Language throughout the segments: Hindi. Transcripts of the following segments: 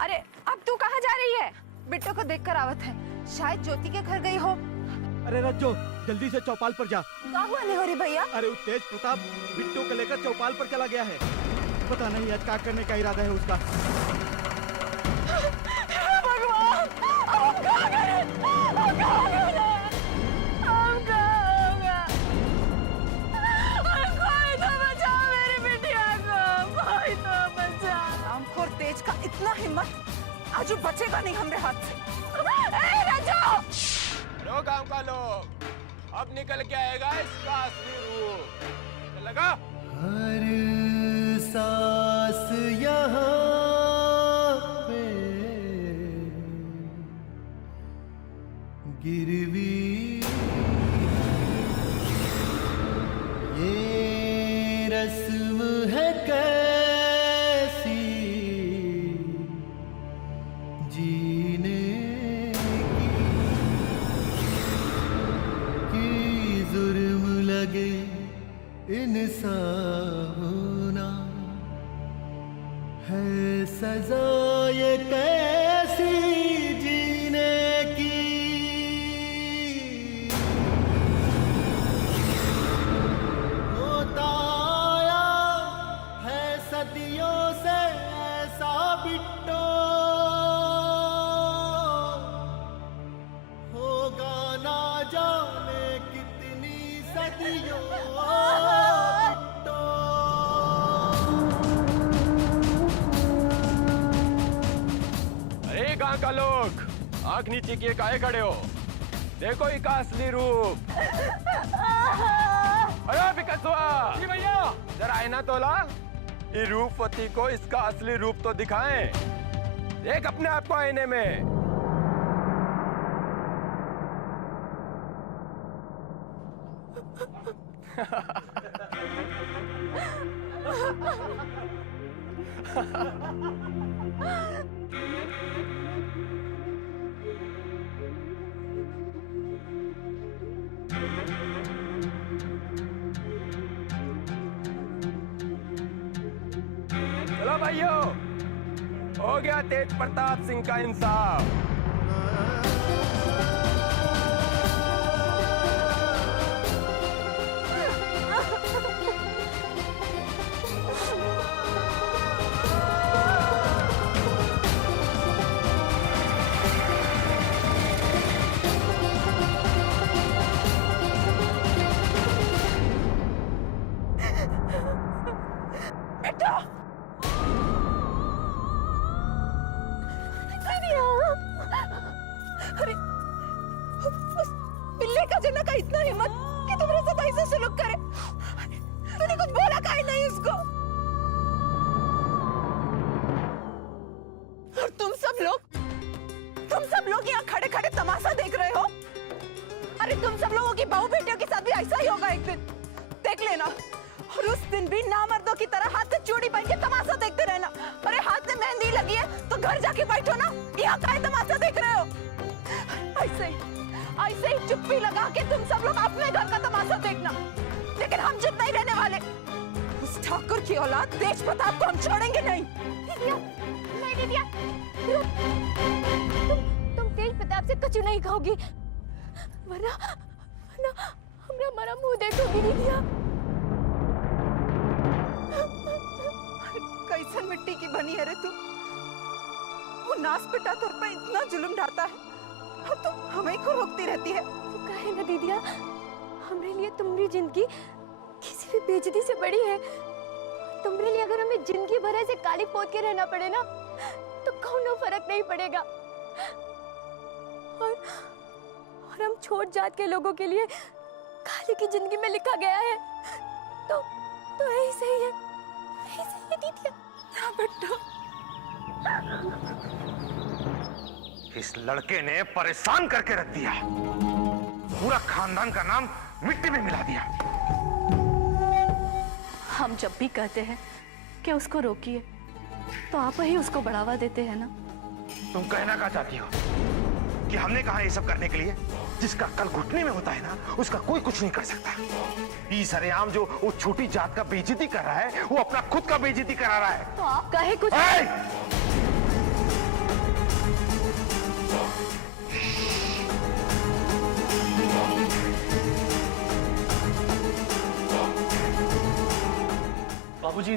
अरे अब तू कहाँ जा रही है? बिट्टू को देखकर आवत है, शायद ज्योति के घर गई हो। अरे रज्जो, जल्दी से चौपाल पर जा। क्या हुआ नेहोरी भैया? अरे उस तेज प्रताप बिट्टू को लेकर चौपाल पर चला गया है। पता नहीं आज क्या करने का इरादा है उसका। भगवान, अब क्या करें? अब क्या करें? अब क्या होगा? कोई तो बचाओ मेरी बिटिया को, कोई तो बचाओ। रामखोर तेज का इतना हिम्मत, आज वो बचेगा नहीं हमारे हाथ से। ए राजू! लो गांव का लोग, अब निकल के आएगा इसका असली रूप। लगा? हर सांस यहाँ पे गिरवी, ये रस्म है कैसी जीने की जुर्म लगे इंसान होना है सजा, ये कैसी जीने की। होता आया है सदियों से ऐसा बिट्टो, होगा ना जाने कितनी सदियों बिट्टो। अरे गांव का लोग, आंख नीचे किए काहे खड़े हो? देखो इसका असली रूप। अरे बिकसुआ, जी भैया, जरा आईना तोला। ये रूपवती को इसका असली रूप तो दिखाएं। देख अपने आप को आईने में। चलो भाइयों, हो गया तेज प्रताप सिंह का इंसाफ। अरे उस बिल्ली का जना का इतना हिम्मत कि तुम्हारे साथ ऐसा सलूक करे। तूने कुछ बोला काहे नहीं उसको? और तुम सब लोग यहाँ खड़े खड़े तमाशा देख रहे हो। अरे तुम सब लोगों की बहू बेटियों के साथ भी ऐसा ही होगा एक दिन, देख लेना। और उस दिन भी नामर्दों की तरह हाथ से चूड़ी पहन के तमाशा देखते रहना। अरे हाथ में मेहंदी लगी है तो घर जाके बैठो ना, यहाँ काहे तमाशा देख रहे हो? ऐसे ही चुप्पी लगा के तुम सब लोग अपने घर का तमाशा देखना, लेकिन हम चुप नहीं रहने वाले। उस ठाकुर की औलाद तेज प्रताप को हम छोड़ेंगे नहीं। दीदिया, तुम तेज प्रताप से कचू नहीं खाओगी, वरना हमारा मुंह देखोगी दीदिया। कैसन मिट्टी की बनी है रे तू? वो नास पिटा तुर पे इतना जुल्म ढाता है और तू हमें को रोकती रहती है। वो कहे ना दीदिया, हमरे लिए तुम्हारी जिंदगी किसी भी बेइज्जती से बड़ी है। तुम्हारे लिए अगर हमें जिंदगी भर ऐसे काली पोत के रहना पड़े ना, तो कौनो फर्क नहीं पड़ेगा। और हम छोट जात के लोगों के लिए काली की जिंदगी में लिखा गया है, तो यही सही है, यही सही है दीदिया। हाँ बेटा, इस लड़के ने परेशान करके रख दिया, पूरा खानदान का नाम मिट्टी में मिला दिया। हम जब भी कहते हैं कि उसको रोकिए, तो आप ही उसको बढ़ावा देते हैं ना। तुम कहना क्या चाहती हो कि हमने कहा ये सब करने के लिए? जिसका कल घुटने में होता है ना, उसका कोई कुछ नहीं कर सकता। ये सरेआम जो वो छोटी जात का बेइज्जती कर रहा है, वो अपना खुद का बेइज्जती करा रहा है। तो आप कहे कुछ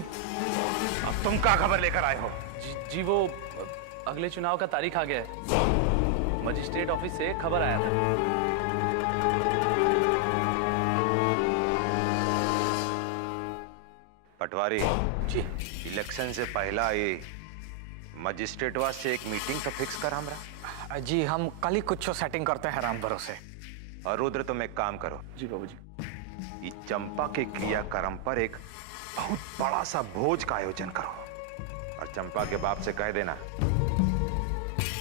अब तुम क्या खबर लेकर आए हो? जी वो अगले चुनाव का तारीख आ गया है। मजिस्ट्रेट ऑफिस से खबर आया था। पटवारी जी इलेक्शन से पहला ये मजिस्ट्रेटवा से एक मीटिंग तो फिक्स कर हमरा। जी हम कल ही कुछ सेटिंग करते हैं राम भरोसे। और रुद्र तुम एक काम करो, जी बाबूजी। ये चंपा के क्रियाक्रम पर एक बहुत बड़ा सा भोज का आयोजन करो और चंपा के बाप से कह देना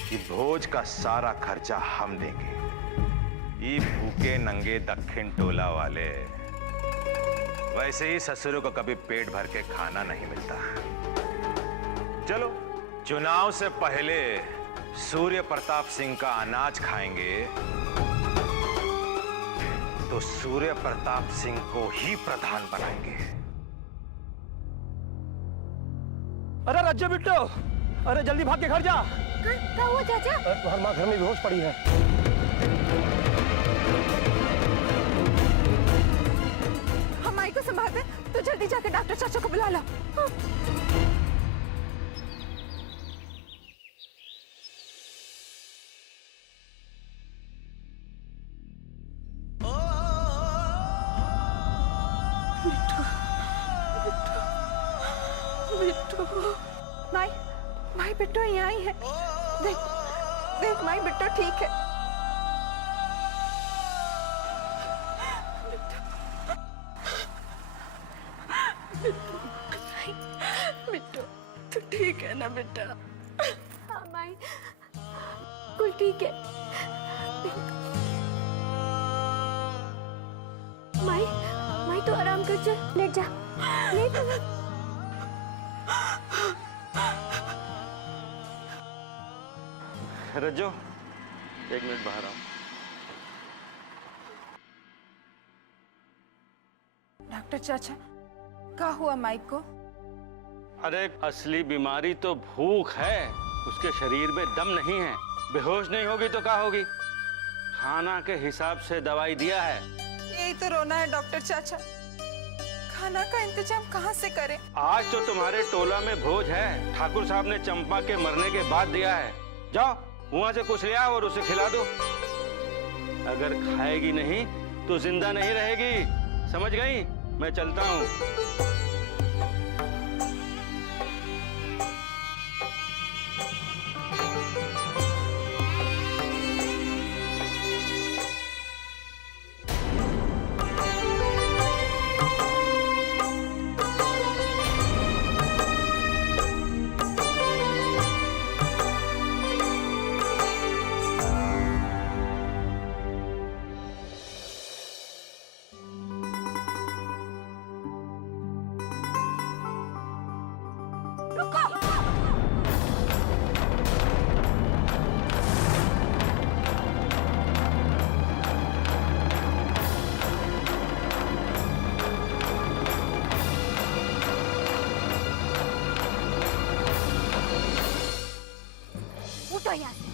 कि भोज का सारा खर्चा हम देंगे। ये भूखे नंगे दक्षिण टोला वाले, वैसे ही ससुरों को कभी पेट भर के खाना नहीं मिलता। चलो चुनाव से पहले सूर्य प्रताप सिंह का अनाज खाएंगे तो सूर्य प्रताप सिंह को ही प्रधान बनाएंगे। अरे रज्जो बिट्टो, अरे जल्दी भाग के घर जा। क्या हुआ चाचा? तुम्हारी माँ घर में बेहोश पड़ी है। हम माई को संभालते, तो जल्दी जाके डॉक्टर चाचा को बुला ला। हाँ। माई माई बिट्टो यहाँ आई है। देख देख माई बिट्टो ठीक है। बिट्टू तू ठीक है ना बेटा? हाँ माई कुल ठीक है। माई माई तू आराम कर, जा लेट जा, लेट। रज्जो एक मिनट बाहर आओ। डॉक्टर चाचा क्या हुआ माइक को? अरे असली बीमारी तो भूख है, उसके शरीर में दम नहीं है। बेहोश नहीं होगी तो क्या होगी? खाना के हिसाब से दवाई दिया है। यही तो रोना है डॉक्टर चाचा, खाना का इंतजाम कहाँ से करें? आज तो तुम्हारे टोला में भोज है, ठाकुर साहब ने चंपा के मरने के बाद दिया है। जाओ वहां से कुछ ले आओ और उसे खिला दो। अगर खाएगी नहीं तो जिंदा नहीं रहेगी, समझ गई? मैं चलता हूँ। उठो यहाँ से,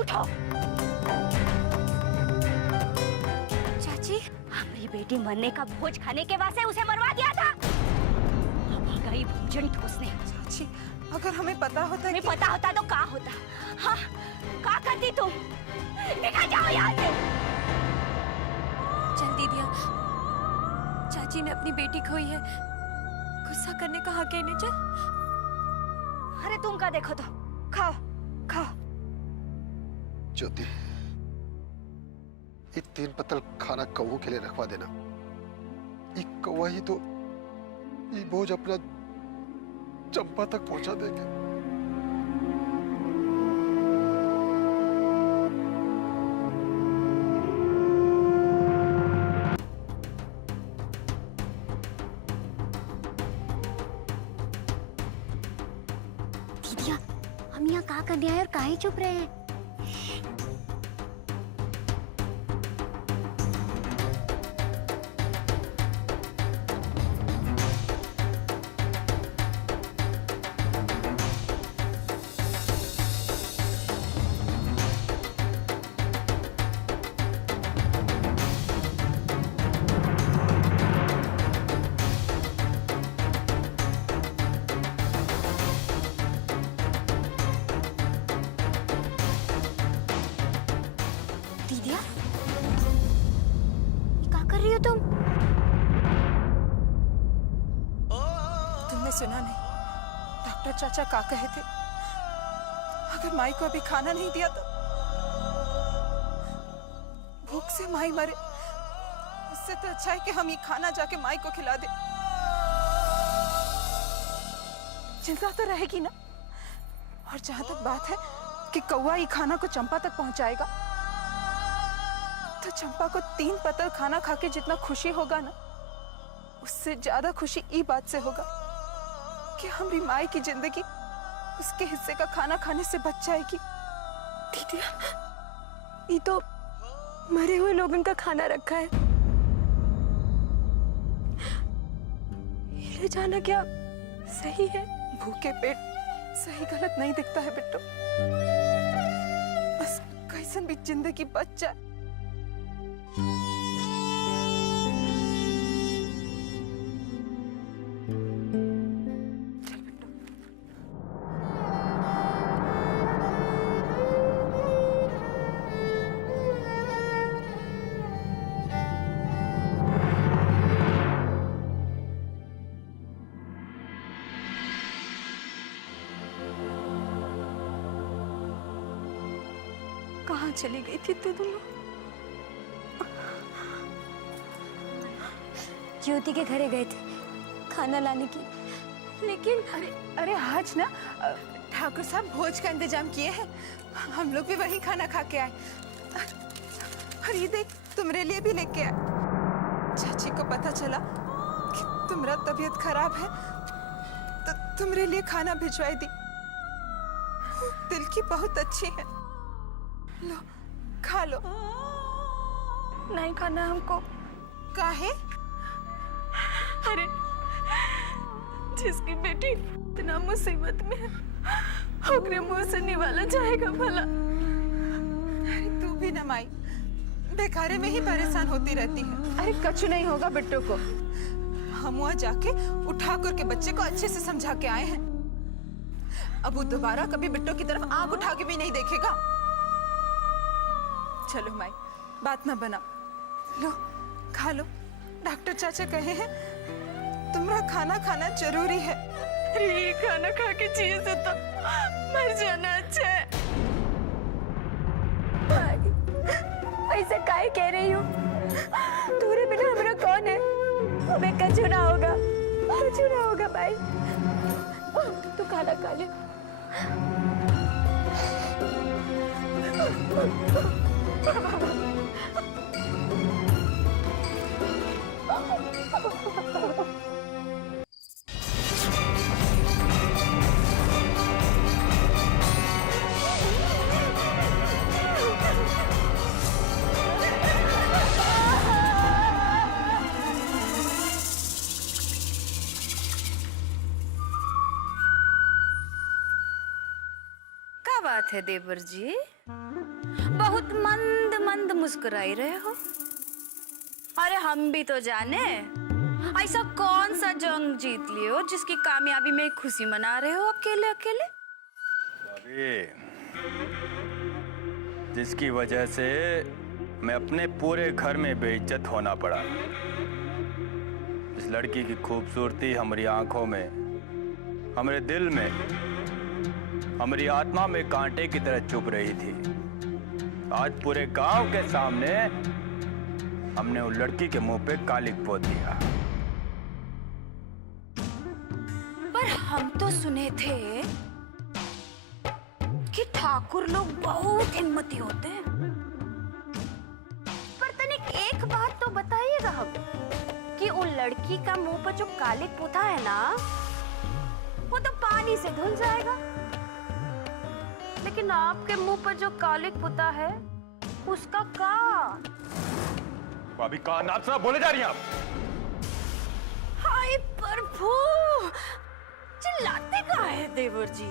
उठो। चाची हमारी बेटी मरने का भोज खाने के वास्ते उसे मरवा दिया था। अभी गई भोजन ठोसने। चाची अगर हमें पता होता हमें पता होता तो क्या होता? हाँ क्या करती तुम? निकल जाओ यहाँ से। जल्दी दिया, चाची ने अपनी बेटी खोई है, गुस्सा करने का हक है नहीं। चल। अरे तुम का देखो तो, खाओ खाओ। ज्योति, ये 3 पत्तल खाना कौओं के लिए रखवा देना। ये कौवा ही तो ये बोझ अपना चंपा तक पहुंचा देंगे। दीदिया हम यहाँ क्या करने आए और काहे चुप रहे हैं? डॉक्टर चाचा का कहे थे, अगर माई को अभी खाना नहीं दिया तो भूख से माई मरे। उससे तो अच्छा है कि हम ये खाना जाके माई को खिला दे। चिंता तो रहेगी ना। और जहां तक बात है कि कौवा ये खाना को चंपा तक पहुंचाएगा, तो चंपा को 3 पतल खाना खा के जितना खुशी होगा ना, उससे ज्यादा खुशी ई बात से होगा कि हमारी माई की जिंदगी उसके हिस्से का खाना खाने से बच जाएगी। दीदी, ये तो मरे हुए लोगों का खाना रखा है, ये ले जाना क्या सही है? भूखे पेट सही गलत नहीं दिखता है बिट्टू। बस कैसन भी जिंदगी बच जाए। कहाँ चली गई थी तू दोनों? ज्योति के घरे गए थे खाना लाने की, लेकिन अरे आज ना ठाकुर साहब भोज का इंतजाम किए हैं। हम लोग भी वही खाना खा के आए। और ये देख, तुम्हारे लिए भी लेके आए। चाची को पता चला कि तुम्हारा तबीयत खराब है तो तुम्हारे लिए खाना भिजवाई दी। दिल की बहुत अच्छी है, लो खा लो। नहीं खाना हमको। काहे? अरे जिसकी बेटी इतना मुसीबत में है, ओकरे मुंह से निवाला जाएगा भला। अरे तू भी ना माई, बेकारे में ही परेशान होती रहती है। अरे कछु नहीं होगा बिट्टू को। हम वहाँ जाके ठाकुर के बच्चे को अच्छे से समझा के आए हैं। अब वो दोबारा कभी बिट्टू की तरफ आंख उठा के भी नहीं देखेगा। चलो माई, बात ना बनाओ, लो खा लो। डॉक्टर चाचा कहे हैं तुम्हारा खाना खाना जरूरी है। अरे ये खाना खा के जिए से तो मर जाना अच्छा है। ऐसा काहे कह रही हो? तुम्हारे बिना हमारा कौन है? हमें कछु ना होगा, कछु ना होगा भाई। तू खाना खा ले। क्या बात है देवर जी, बहुत मंद मंद मुस्कुराई रहे हो। अरे हम भी तो जाने, ऐसा कौन सा जंग जीत लिए हो जिसकी कामयाबी में खुशी मना रहे हो अकेले अकेले? भाभी, जिसकी वजह से मैं अपने पूरे घर में बेइज्जत होना पड़ा। इस लड़की की खूबसूरती हमारी आंखों में, हमारे दिल में, हमारी आत्मा में कांटे की तरह चुभ रही थी। आज पूरे गांव के सामने हमने उस लड़की के मुंह पे कालिक पोत दिया। पर हम तो सुने थे कि ठाकुर लोग बहुत हिम्मती होते हैं। पर तनिक एक बात तो बताइएगा हम, कि उन लड़की का मुंह पर जो कालिक पोता है ना, वो तो पानी से धुल जाएगा, लेकिन आपके मुंह पर जो कालिक पोता है उसका का? भाभी का नाम से बोले जा रही हैं आप? हाय प्रभु, चिल्लाते कहाँ है देवर जी?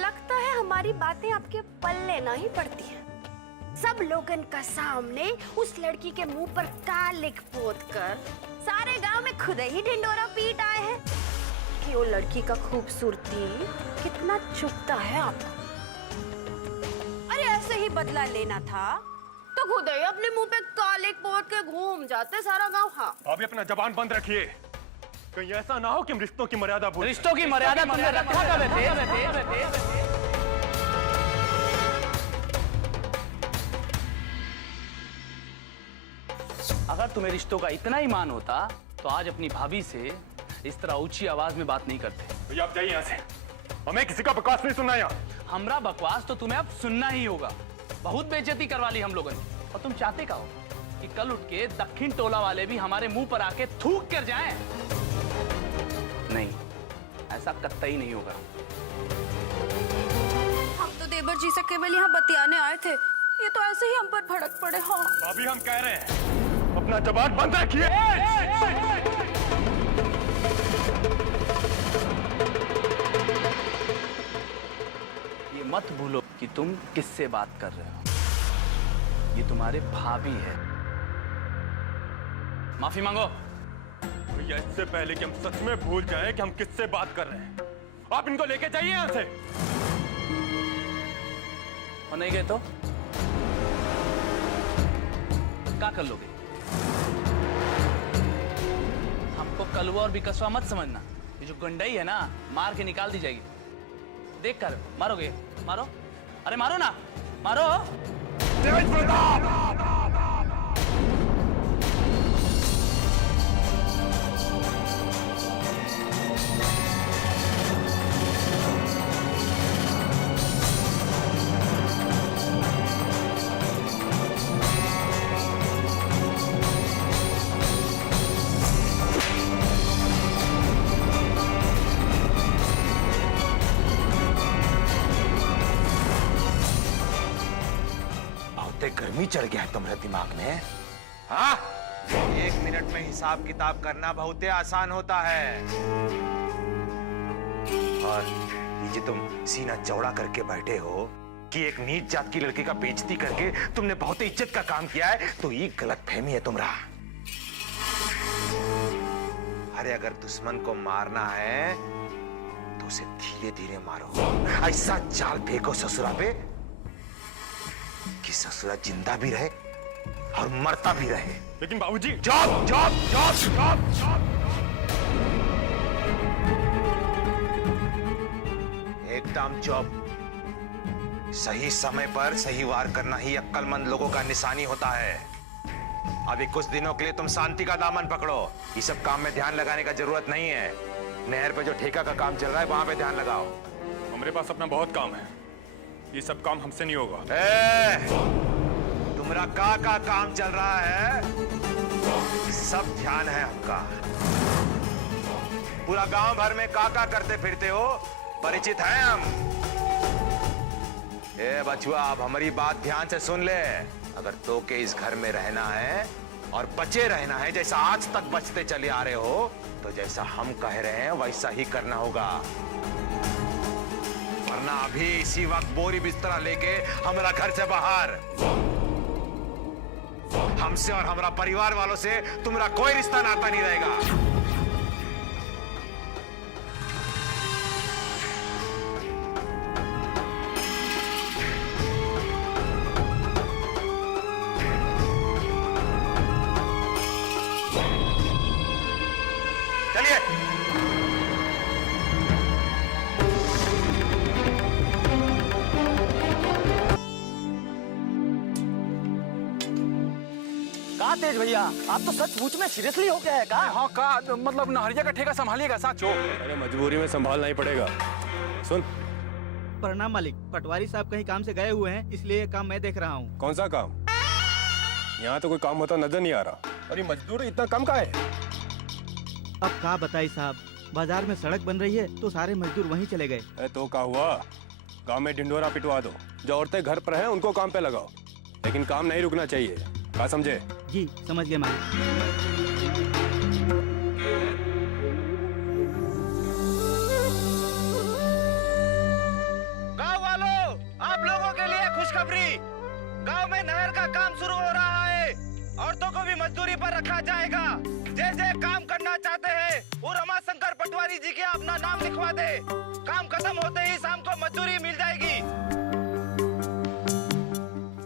लगता है हमारी बातें आपके पल्ले नहीं पड़ती हैं। सब लोगन का सामने उस लड़की के मुंह पर कालिक पोत कर सारे गांव में खुद ही ढिंडोरा पीट आए हैं कि वो लड़की का खूबसूरती कितना चुभता है आपको। अरे ऐसे ही बदला लेना था तो खुद ही अपने मुंह पे कालिक पोत के घूम जाते सारा गांव। हाँ भाभी, अपना जबान बंद रखिए। कहीं ऐसा ना हो कि हम रिश्तों की मर्यादा भूल रिश्तों की मर्यादा तुमने रखा कब है? अगर तुम्हें रिश्तों का इतना ही मान होता तो आज अपनी भाभी से इस तरह ऊंची आवाज में बात नहीं करते। भैया आप जाइए यहाँ से, हमें किसी का बकवास नहीं सुनना यहाँ। हमरा बकवास तो तुम्हें अब सुनना ही होगा। बहुत बेइज्जती करवा ली हम लोगों ने। और तुम चाहते का हो कि कल उठ के दक्षिण टोला वाले भी हमारे मुंह पर आके थूक कर जाएं? नहीं, ऐसा कतई नहीं होगा। हम तो देवर जी से केवल यहाँ बतियाने आए थे, ये तो ऐसे ही हम पर भड़क पड़े। हाँ भाभी हम कह रहे हैं अपना जबान बंद रखिए। ये मत भूलो कि तुम किससे बात कर रहे हो। ये तुम्हारे भाभी है। माफी मांगो। भैया इससे पहले कि हम सच में भूल जाएं कि हम किससे बात कर रहे हैं, आप इनको लेके जाइए यहाँ से। और नहीं गए तो क्या कर लोगे? हमको कलवा और बिकसवा मत समझना। ये जो गुंडई है ना, मार के निकाल दी जाएगी। देख कर मारोगे? मारो, अरे मारो ना, मारो। गर्मी चढ़ गया है तुम्हारे दिमाग में? हाँ? 1 मिनट में हिसाब किताब करना बहुत ही आसान होता है। और ये जो तुम सीना चौड़ा करके बैठे हो कि एक नीच जात की लड़की का बेइज्जती करके तुमने बहुत ही इज्जत का काम किया है, तो ये गलतफहमी है तुम्हारा। अरे अगर दुश्मन को मारना है तो उसे धीरे धीरे मारो। ऐसा जाल फेंको ससुरा पे कि ससुरा जिंदा भी रहे और मरता भी रहे। लेकिन बाबूजी job job job job job एकदम जॉब। सही समय पर सही वार करना ही अक्लमंद लोगों का निशानी होता है। अभी कुछ दिनों के लिए तुम शांति का दामन पकड़ो। ये सब काम में ध्यान लगाने का जरूरत नहीं है। नहर पे जो ठेका का काम चल रहा है वहां पे ध्यान लगाओ। हमारे पास अपना बहुत काम है, ये सब काम हमसे नहीं होगा। तुम्हारा का काम चल रहा है, सब ध्यान है हमका। पूरा गांव भर में का करते फिरते हो, परिचित हैं हम। बचुआ अब हमारी बात ध्यान से सुन ले। अगर तो के इस घर में रहना है और बचे रहना है जैसा आज तक बचते चले आ रहे हो, तो जैसा हम कह रहे हैं वैसा ही करना होगा। वरना अभी इसी वक्त बोरी बिस्तरा लेके हमारा घर से बाहर। हमसे और हमारा परिवार वालों से तुम्हारा कोई रिश्ता नाता नहीं रहेगा। चलिए। कहा तेज भैया, आप तो सचमुच में सीरियसली हो गया है का? हाँ का मतलब नहरिया का ठेका संभालिएगा साचो। अरे मजबूरी में संभालना ही पड़ेगा। सुन। प्रणाम मालिक, पटवारी साहब कहीं काम से गए हुए हैं, इसलिए ये काम मैं देख रहा हूँ। कौन सा काम? यहाँ तो कोई काम होता नजर नहीं आ रहा। अरे मजदूर इतना कम का है? अब क्या बताई साहब, बाजार में सड़क बन रही है तो सारे मजदूर वहीं चले गए। तो क्या हुआ, गांव में ढिंडोरा पिटवा दो। जो औरतें घर पर हैं उनको काम पे लगाओ, लेकिन काम नहीं रुकना चाहिए। क्या समझे? जी समझ गए मालिक। गांव वालों, आप लोगों के लिए खुशखबरी। गांव में नहर का काम शुरू हो रहा है। औरतों को भी मजदूरी पर रखा जाएगा। जैसे काम करना चाहते हैं वो रमाशंकर पटवारी जी के अपना नाम लिखवा दे। काम खत्म होते ही शाम को मजदूरी मिल जाएगी।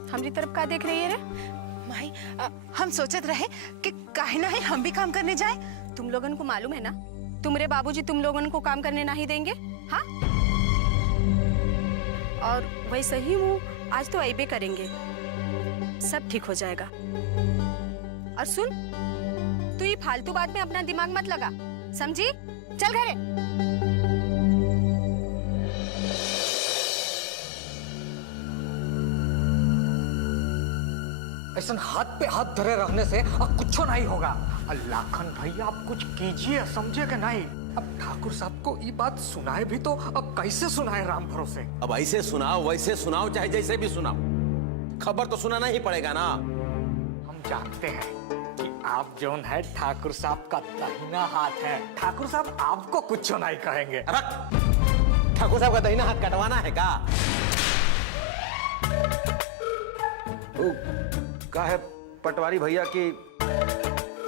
हमारी तरफ का देख रही है रे? हम सोचत रहे कि काहे ना है हम भी काम करने जाए। तुम लोगन को मालूम है ना तुम्हारे बाबूजी तुम लोगों को काम करने नहीं देंगे? हाँ, और वैसे ही वो आज तो ऐबे करेंगे, सब ठीक हो जाएगा। और सुन, तू ये फालतू बात में अपना दिमाग मत लगा, समझी? चल घरे। ऐसा हाथ पे हाथ धरे रहने से अब कुछ नहीं होगा। लाखन भैया आप कुछ कीजिए, समझे कि नहीं? अब ठाकुर साहब को ये बात सुनाए भी तो अब कैसे सुनाए राम भरोसे? अब ऐसे सुनाओ वैसे सुनाओ चाहे जैसे भी सुनाओ, खबर तो सुनाना ही पड़ेगा ना। हम जानते हैं कि आप जो है ठाकुर साहब का दाहिना हाथ है। ठाकुर साहब आपको कुछ नहीं कहेंगे। ठाकुर साहब का दाहिना हाथ कटवाना है का? का है पटवारी भैया कि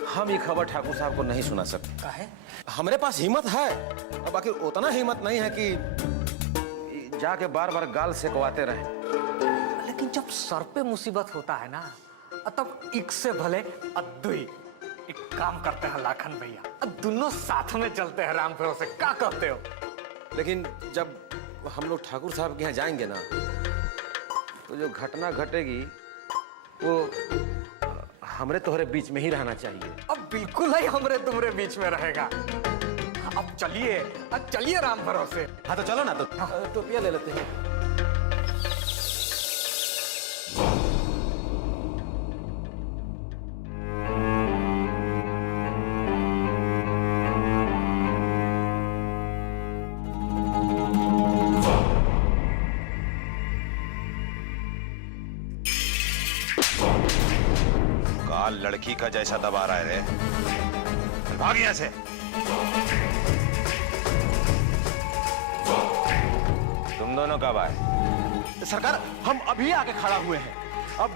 हम ये खबर ठाकुर साहब को नहीं सुना सकते। का है? हमारे पास हिम्मत है, अब बाकी उतना हिम्मत नहीं है कि जाके बार बार गाल सेकवाते रहे। लेकिन जब सर पे मुसीबत होता है ना, तब एक से भले अद्दुई। एक काम करते हैं लाखन भैया, अब दोनों साथ में चलते हैं राम भरोसे। क्या कहते हो? लेकिन जब हम लोग ठाकुर साहब के यहाँ जाएंगे ना, तो जो घटना घटेगी वो हमरे तोहरे बीच में ही रहना चाहिए। अब बिल्कुल ही हमरे तुम्हारे बीच में रहेगा। अब चलिए राम भरोसे। हाँ तो चलो ना, तो टोपिया ले लेते हैं। लड़की का जैसा दबा रहा है रे, भाग यहाँ से। तुम दोनों कब आए? सरकार, हम अभी आके खड़ा हुए हैं। अब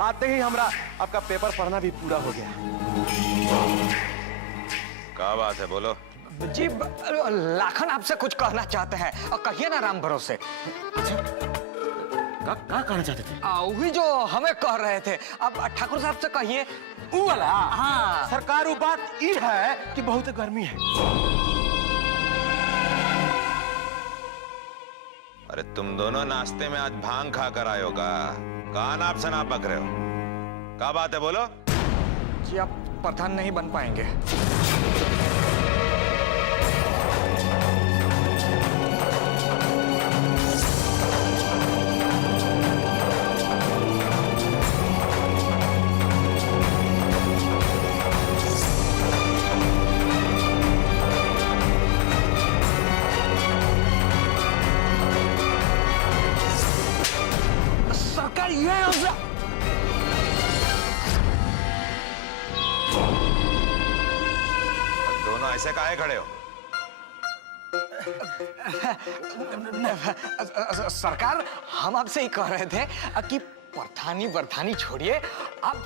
आते ही हमरा आपका पेपर पढ़ना भी पूरा हो गया। क्या बात है, बोलो। जी लाखन आपसे कुछ कहना चाहते हैं, और कहिए ना राम भरोसे। क्या कहना चाहते थे? वही जो हमें कह रहे थे। अब ठाकुर साहब से कहिए। वो वाला? हाँ सरकार, वो बात ये है कि बहुत गर्मी है। अरे तुम दोनों नाश्ते में आज भांग खा कर आए हो का? कहा नाप से नाप बक रहे हो? क्या बात है, बोलो। जी आप प्रधान नहीं बन पाएंगे। दोनों ऐसे काहे खड़े हो? सरकार, हम आपसे ही कह रहे थे कि प्रधानी छोड़िए, आप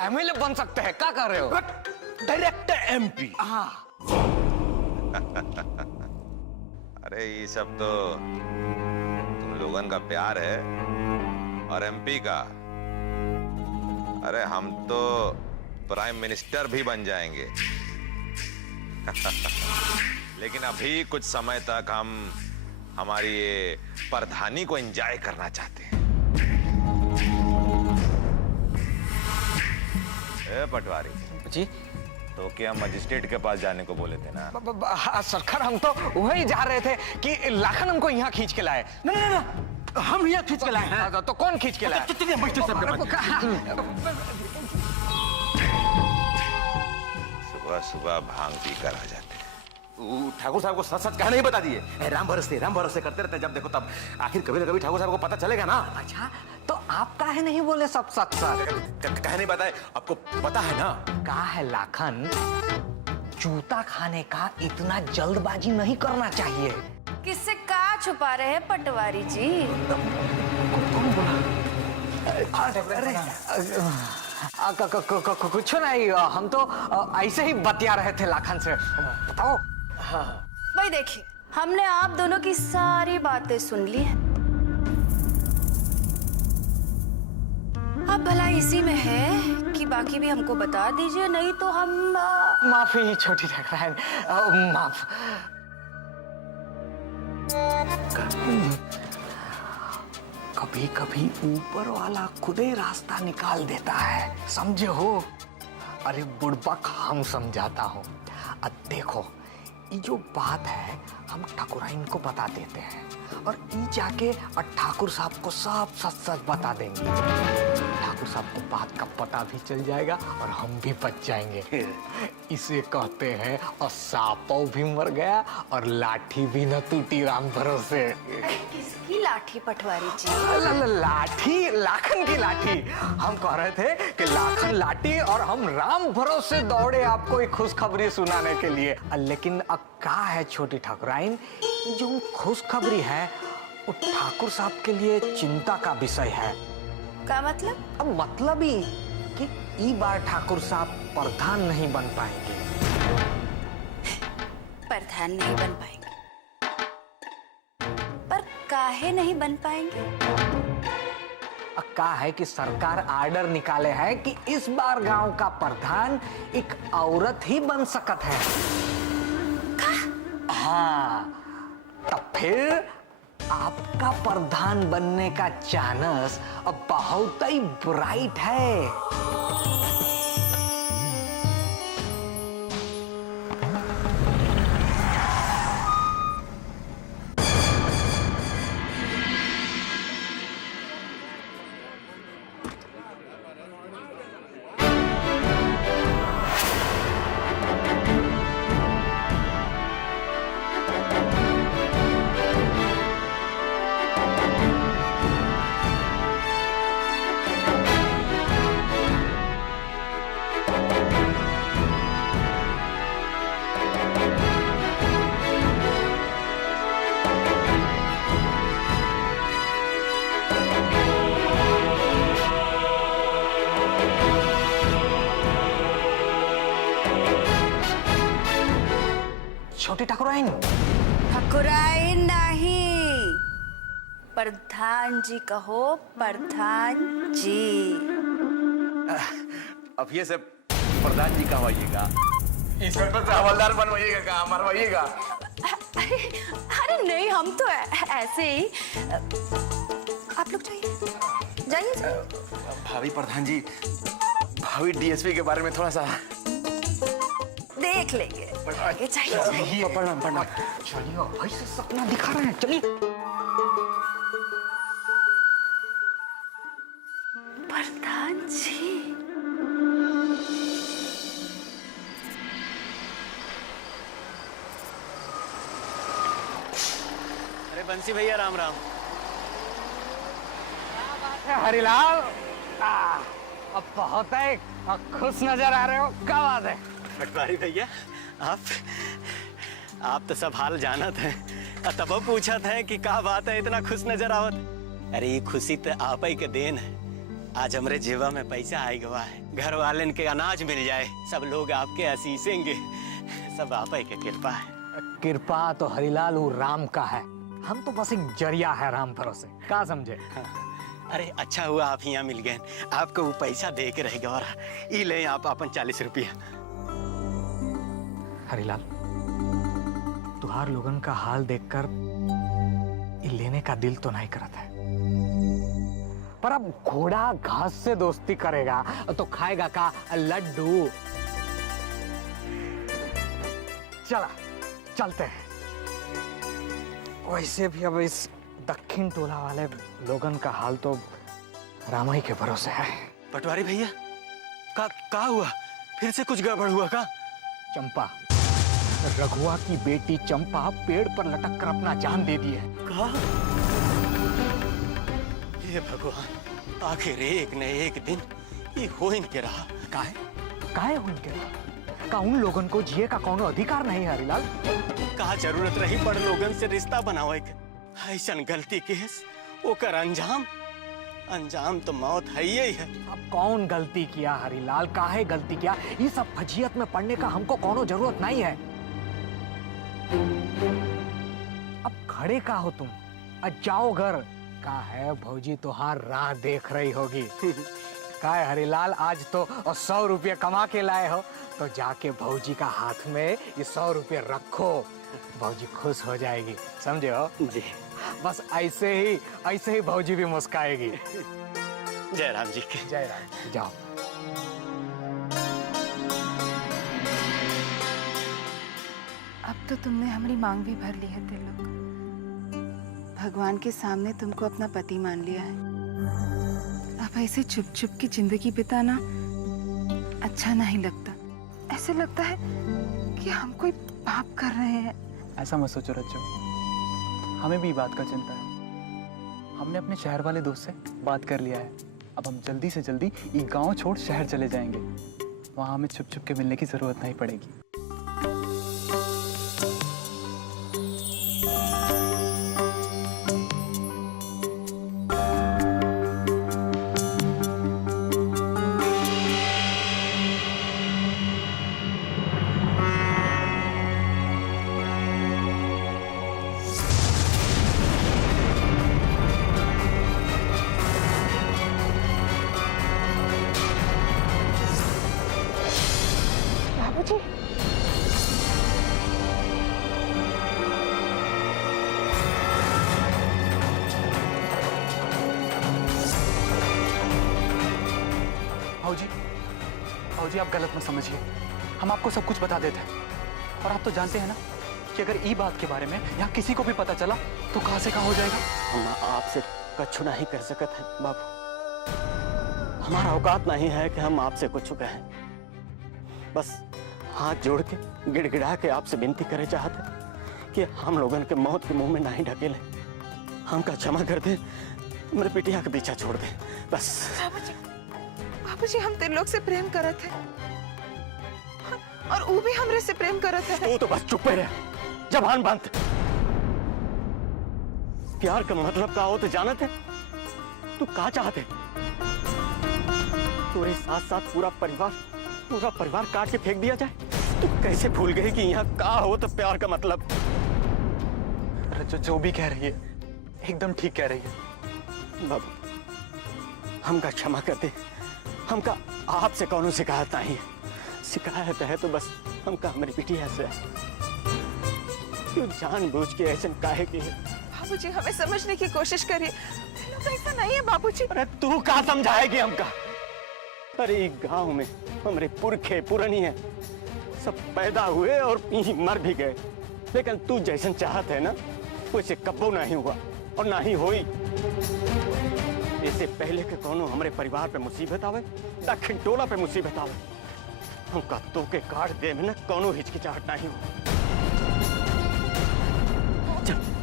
एमएलए बन सकते हैं। क्या कर रहे हो? Direct MP. हाँ। अरे ये सब तो तुम लोगों का प्यार है, और एमपी का। अरे हम तो प्राइम मिनिस्टर भी बन जाएंगे। लेकिन अभी कुछ समय तक हम हमारी ये प्रधानी को एंजॉय करना चाहते हैं। ए पटवारी जी, तो क्या मजिस्ट्रेट के पास जाने को बोले थे ना? सरकार, हम तो वही जा रहे थे कि लाखन हमको यहाँ खींच के लाए। ना, हम यहाँ खींच के लाए हैं। तो कौन खींच के लाए? सुबह सुबह भांग पी कर आ जाते। ठाकुर साहब को सच सच कहा नहीं बता दिए। राम भरोसे करते रहते, जब देखो तब आखिर कभी न कभी ठाकुर साहब को पता चलेगा ना। अच्छा, तो आप काहे नहीं बोले सब सच सच? कहे नहीं बताए, आपको पता है ना। का है लाखन, जूता खाने का इतना जल्दबाजी नहीं करना चाहिए। किससे का छुपा रहे हैं पटवारी जी? कुछ नहीं, हम तो ऐसे ही बतिया रहे थे लाखन से। बताओ। हाँ। भाई देखिए, हमने आप दोनों की सारी बातें सुन ली हैं। अब भला इसी में है कि बाकी भी हमको बता दीजिए, नहीं तो हम माफी छोटी ठाकुराइन, माफ। कभी कभी ऊपर वाला खुद ही रास्ता निकाल देता है, समझे हो? अरे बुड़बक हम समझाता हूँ। अब देखो, ये जो बात है हम ठाकुराइन को बता देते हैं और ये जाके ठाकुर साहब को सब सच सच बता देंगे। ठाकुर साहब को बात का पता भी चल जाएगा और हम भी बच जाएंगे। इसे कहते हैं और सांपों भी मर गया और लाठी भी न टूटी राम भरोसे। किसकी लाठी पटवारी जी? लाठी, लाखन की लाठी। हम कह रहे थे कि लाखन लाठी और हम राम भरोसे दौड़े आपको एक खुशखबरी सुनाने के लिए। लेकिन अब क्या है छोटी ठाकुराइन, जो खुशखबरी है वो ठाकुर साहब के लिए चिंता का विषय है। क्या मतलब? अब मतलब ही कि ई बार ठाकुर साहब प्रधान नहीं बन पाएंगे। प्रधान नहीं बन पाएंगे? पर काहे नहीं बन पाएंगे? अब क्या है कि सरकार आर्डर निकाले है कि इस बार गांव का प्रधान एक औरत ही बन सकत है। हाँ, तब फिर आपका प्रधान बनने का चांस अब बहुत ही ब्राइट है। छोटी ठाकुराइन। ठाकुराइन नहीं, प्रधान जी कहो, प्रधान जी। अब ये सब प्रधान जी कहवाइएगा, इंस्पेक्टर से हवलदार बनवाइएगा, कहाँ मरवाइएगा? अरे नहीं, हम तो ऐसे ही। आप लोग जाइए जाइए। भाभी प्रधान जी, भाभी डीएसपी के बारे में थोड़ा सा देख लेंगे। आगे चाहिए। प्रणाम प्रणाम। चलिए भाई से सपना दिखा रहे हैं, चलिए। प्रधान जी। अरे बंसी भैया, राम राम। हरिलाल, अब बहुत है खुश नजर आ रहे हो, क्या बात है? पटवारी भैया, आप तो सब हाल जानत हैं, तब पूछा था कि क्या बात है इतना खुश नजर आवत। अरे ये खुशी तो आप ही के देन है। आज हमरे जेबा में पैसा आई गवा है, घर वाले के अनाज मिल जाए, सब लोग आपके आशीषेंगे, सब आप ही के कृपा है। कृपा तो हरिलाल वो राम का है, हम तो बस एक जरिया है राम भरोसे, क्या समझे? अरे अच्छा हुआ आप यहाँ मिल गए, आपको वो पैसा दे के रह गया। ये ले आप अपन 40 रुपया। हरिलाल, तुहार लोगन का हाल देखकर लेने का दिल तो नहीं करता है, पर अब घोड़ा घास से दोस्ती करेगा तो खाएगा का लड्डू। चला चलते हैं। वैसे भी अब इस दक्षिण टोला वाले लोगन का हाल तो रामाई के भरोसे है। पटवारी भैया, का हुआ? फिर से कुछ गड़बड़ हुआ का? चंपा, रघुआ की बेटी चंपा पेड़ पर लटक कर अपना जान दे दी है। कहा? हे भगवान, आखिर एक न एक दिन ये हो इनके रहा। काहे हो इनके रहा? का उन लोगन को जिए का कोनो अधिकार नहीं है हरिलाल? का जरूरत रही बड़ लोगन से रिश्ता बनावे के? ऐसन गलती केस ओकर अंजाम तो मौत है ही है। अब कौन गलती किया हरिलाल, काहे गलती किया? ये सब फजीयत में पड़ने का हमको कोनो जरूरत नहीं है। अब खड़े का हो तुम? जाओ घर। का है भौजी तुहार राह देख रही होगी। काय हरिलाल, आज तो 100 रुपये कमा के लाए हो, तो जाके भौजी का हाथ में ये 100 रुपये रखो, भौजी खुश हो जाएगी, समझे हो जी। बस ऐसे ही भौजी भी मुस्काएगी। जय राम जी की जय राम। जाओ। अब तो तुमने हमारी मांग भी भर ली है तिलक। भगवान के सामने तुमको अपना पति मान लिया है। अब ऐसे चुप चुप की जिंदगी बिताना अच्छा नहीं लगता। ऐसे लगता है कि हम कोई पाप कर रहे हैं। ऐसा मत सोचो रज्जो, हमें भी बात का चिंता है। हमने अपने शहर वाले दोस्त से बात कर लिया है। अब हम जल्दी से जल्दी ये गांव छोड़ शहर चले जाएंगे। वहां हमें छुप छुप के मिलने की जरूरत नहीं पड़ेगी। बाबूजी, भाऊजी आप गलत मत समझिए। हम आपको सब कुछ बता देते हैं। और आप तो जानते हैं ना कि अगर ई बात के बारे में यहाँ किसी को भी पता चला तो कहाँ से कहाँ हो जाएगा। हम आपसे कछु नहीं कर सकते हैं बाबू। हमारा औकात नहीं है कि हम आपसे कुछ कहें। बस हाथ जोड़ के गिड़गिड़ा के आपसे विनती करे चाहते कि हम लोगन के मौत के मुंह में नहीं ढकेले। हमका क्षमा कर दे, मेरे पिटिया के पीछा छोड़ दे बस। बाबूजी हम तिलोक से प्रेम करत है और वो भी हमरे से प्रेम करत है। तू तो बस चुप रह, जबान बंद। प्यार का मतलब का हो तो जानत है? तू का चाहते? तेरे साथ साथ पूरा परिवार काट के फेंक दिया जाए? तू कैसे भूल गई कि यहाँ का हो तो प्यार का मतलब? रज्जो जो भी कह रही है एकदम ठीक कह रही है। बाबू हमका क्षमा कर दे। हमका आपसे कौन शिकायत नहीं है। शिकायत है तो बस हमका हमारी बिटिया से। क्यों जानबूझ के ऐसे काहे की है? बाबूजी हमें समझने की कोशिश करिए। तिलोक ऐसा नहीं है बाबूजी। अरे तू का समझाएगी हमका? अरे गांव में हमारे पुरखे पुरानी सब पैदा हुए और यहीं मर भी गए, लेकिन तू जैसन चाहत है ना वैसे कब्बो नहीं हुआ और ना ही होई। इससे पहले के कोनो हमारे परिवार पे मुसीबत आवे, दक्षिण टोला पे मुसीबत आवे, हमका तो के काट दे में ना कोनो हिचकिचाहट नहीं हो।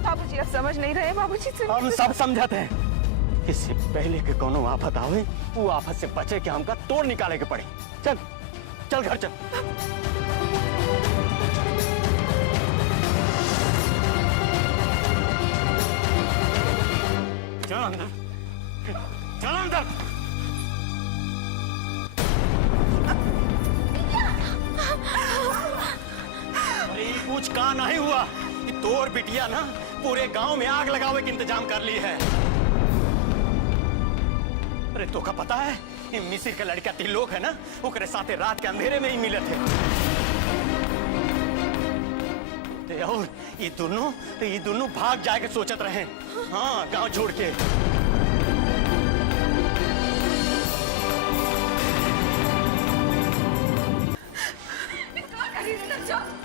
बाबूजी आप समझ नहीं रहे। बाबूजी हम सब समझते हैं। इससे पहले के कोनो आफत आवे, वो आफत से बचे के हमका तोड़ निकाले के पड़े। चल चल घर चल। चल अंदर, चल अंदर। अरे कुछ का नहीं हुआ कि तोर बिटिया ना पूरे गांव में आग लगावे के इंतजाम कर ली है। अरे तो का पता है ये मिसिर का लड़का तिलोक है ना, ओकरे साथे रात के अंधेरे में ही मिले थे। और ये दोनों भाग जाके सोचत रहे। हाँ गांव छोड़ के।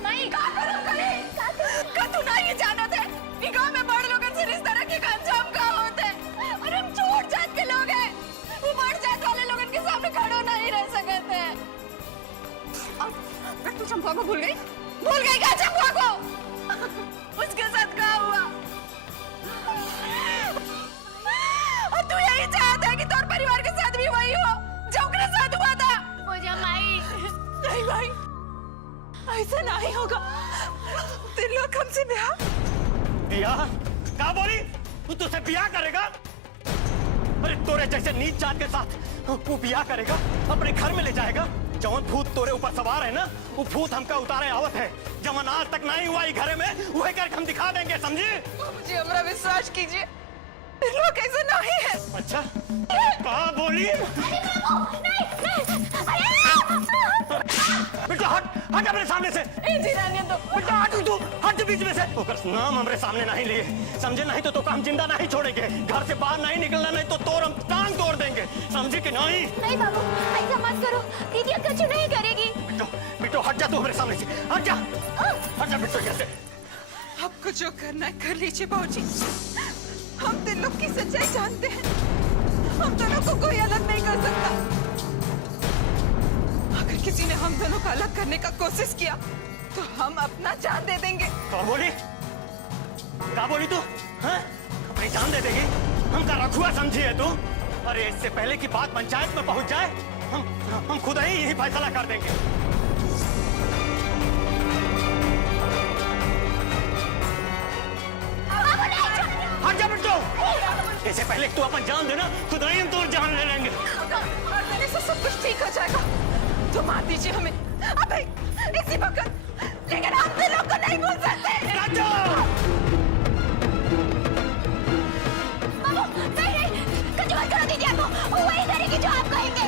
नहीं का तू नहीं जानत है कि गांव में बड़ लोगन से रिश्ता रखे का अंजाम का होता है। और हम छोट जात के लोग हैं, वो बड़ जात वाले लोगन के सामने खड़ो नहीं रह सकते हैं। और तू चंपा को भूल गई क्या चंपा को? उसके साथ क्या हुआ? और तू यही चाहता है कि तोर परिवार के साथ भी वही हो जो उसके साथ हुआ था? पूजा माई। नहीं भाई, ऐसा नहीं होगा। तिलोक हमसे ब्याह? क्या बोली? तू तुझसे ब्याह करेगा? अरे तोरे जैसे नीच जात के साथ तू ब्याह करेगा, अपने घर में ले जाएगा। जवन भूत तोरे ऊपर सवार है ना, वो भूत हमका उतारे आवत है। जवन आज तक नहीं हुआ घर में, वही करके हम दिखा देंगे, समझे? मुझे हमारा विश्वास कीजिए, त्रिलोक ऐसा नहीं है। अच्छा कहा बोली? बेटा हट हट मेरे सामने से। बेटा हट तू हट बीच में से। ओकर नाम हमरे सामने नहीं लिए समझे, नहीं तो हम जिंदा नहीं छोड़ेंगे। घर से बाहर नहीं निकलना, नहीं तो तोड़ हम टांग तोड़ देंगे, समझे कि नहीं? नहीं बाबू ऐसा मत करो, दीदी कुछ नहीं करेगी। बेटो हट जा तू हमारे सामने से, हट जा बेटो यहाँ से। आपको जो करना है कर लीजिए बाबूजी। हम त्रिलोक की सच्चाई जानते हैं, हम दोनों को कोई अलग नहीं कर सकता। अगर किसी ने हम दोनों को अलग करने का कोशिश किया तो हम अपना जान दे देंगे। क्या बोली तू? हाँ? अपनी जान दे देगी? हम का रखुआ समझी है तू? अरे इससे पहले कि बात पंचायत में पहुंच जाए हम खुद ही यही फैसला कर देंगे। हट जा बेटो, इससे पहले तू अपन जान देना, खुद ही हम तो जान ले लेंगे। मार देने से सब कुछ ठीक हो जाएगा, तो मार दीजिए हमें अभी इसी वक्त, लेकिन हम त्रिलोक को नहीं भूल सकते। कुछ मत करो दीदी, आपको वही करेगी जो आप कहेंगे।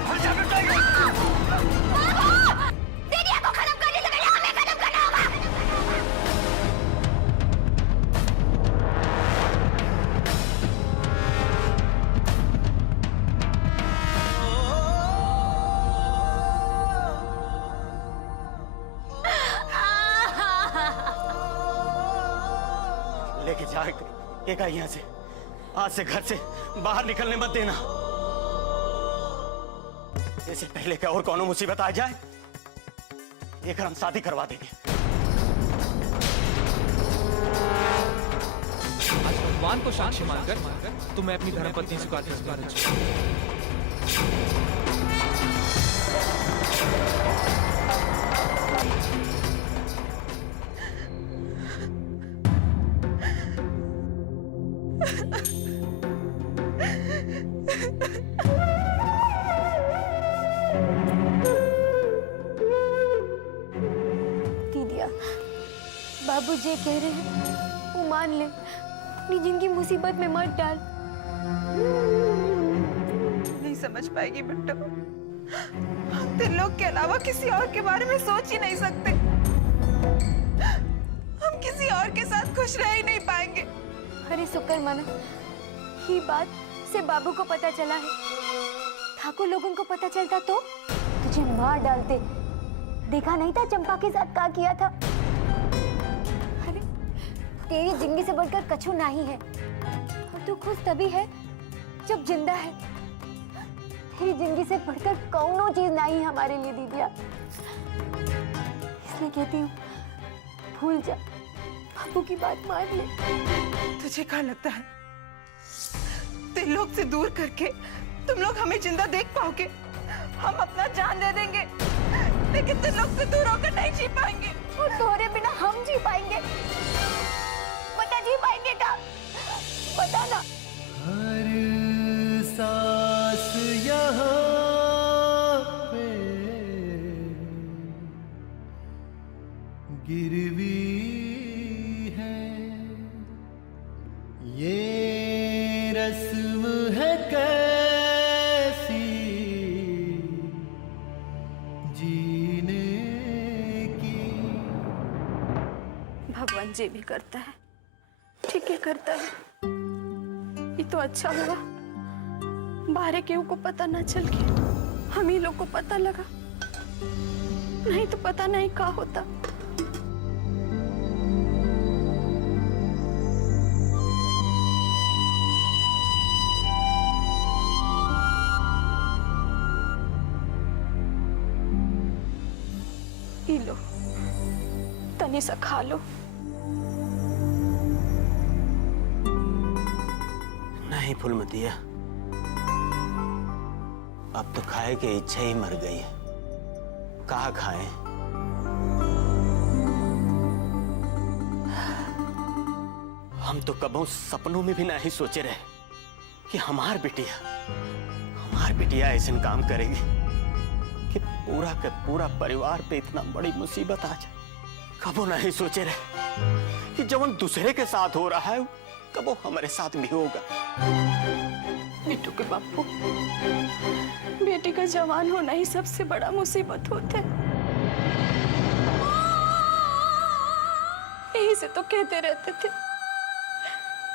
दीदी को खत्म करने से पहले हमें खत्म करना होगा। लेके जाएगा यहाँ से, आज से घर से बाहर निकलने मत देना। इससे पहले क्या और कौनो मुसीबत आ जाए, लेकर हम शादी करवा देंगे। आज भगवान को साक्षी मानकर तुम्हें अपनी धर्मपत्नी स्वीकार बाबू जी कह रहे हैं वो मान ले, अपनी जिंदगी मुसीबत में मत डाल। नहीं समझ पाएगी बिट्टू, हम त्रिलोक के अलावा किसी और के बारे में सोच ही नहीं सकते। हम किसी और के साथ खुश रह ही नहीं पाएंगे। अरे शुक्र माना, ये बात से बाबू को पता चला है। ठाकुर लोगों को पता चलता तो तुझे मार डालते। देखा नहीं था चंपा के साथ क्या किया था। अरे तेरी जिंदगी से बढ़कर कछु नहीं है, और तू खुश तभी है जब जिंदा है। तेरी जिंदगी से बढ़कर कौनो चीज नहीं है हमारे लिए दीदिया। इसलिए कहती हूँ भूल जा, बाबू की बात मान ले। तुझे क्या लगता है त्रिलोक से दूर करके तुम लोग हमें जिंदा देख पाओगे? हम अपना जान दे देंगे, लेकिन त्रिलोक से दूर होकर नहीं जी पाएंगे। और तोहरे बिना हम जी पाएंगे? बता जी पाएंगे क्या? बता ना। हर सांस यहाँ पे गिरवी है, ये रस्म है कैसी जीने की। भगवान जी भी करता है, ठीक है करता है। ये तो अच्छा हुआ बाहर केहू को पता ना चल के हम ही लोग को पता लगा, नहीं तो पता नहीं क्या होता। ई लो तनी सा खा लो। नहीं फूलमतिया, अब तो खाए की इच्छा ही मर गई है। कहाँ खाएं? हम तो कबों सपनों में भी नहीं सोचे रहे कि हमार बिटिया ऐसे काम करेगी कि पूरा के पूरा परिवार पे इतना बड़ी मुसीबत आ जाए। कबों नहीं सोचे रहे कि जब दूसरे के साथ हो रहा है कबो हमारे साथ भी होगा। बिट्टू के बापू, बेटी का जवान होना ही सबसे बड़ा मुसीबत होता है। यही से तो कहते रहते थे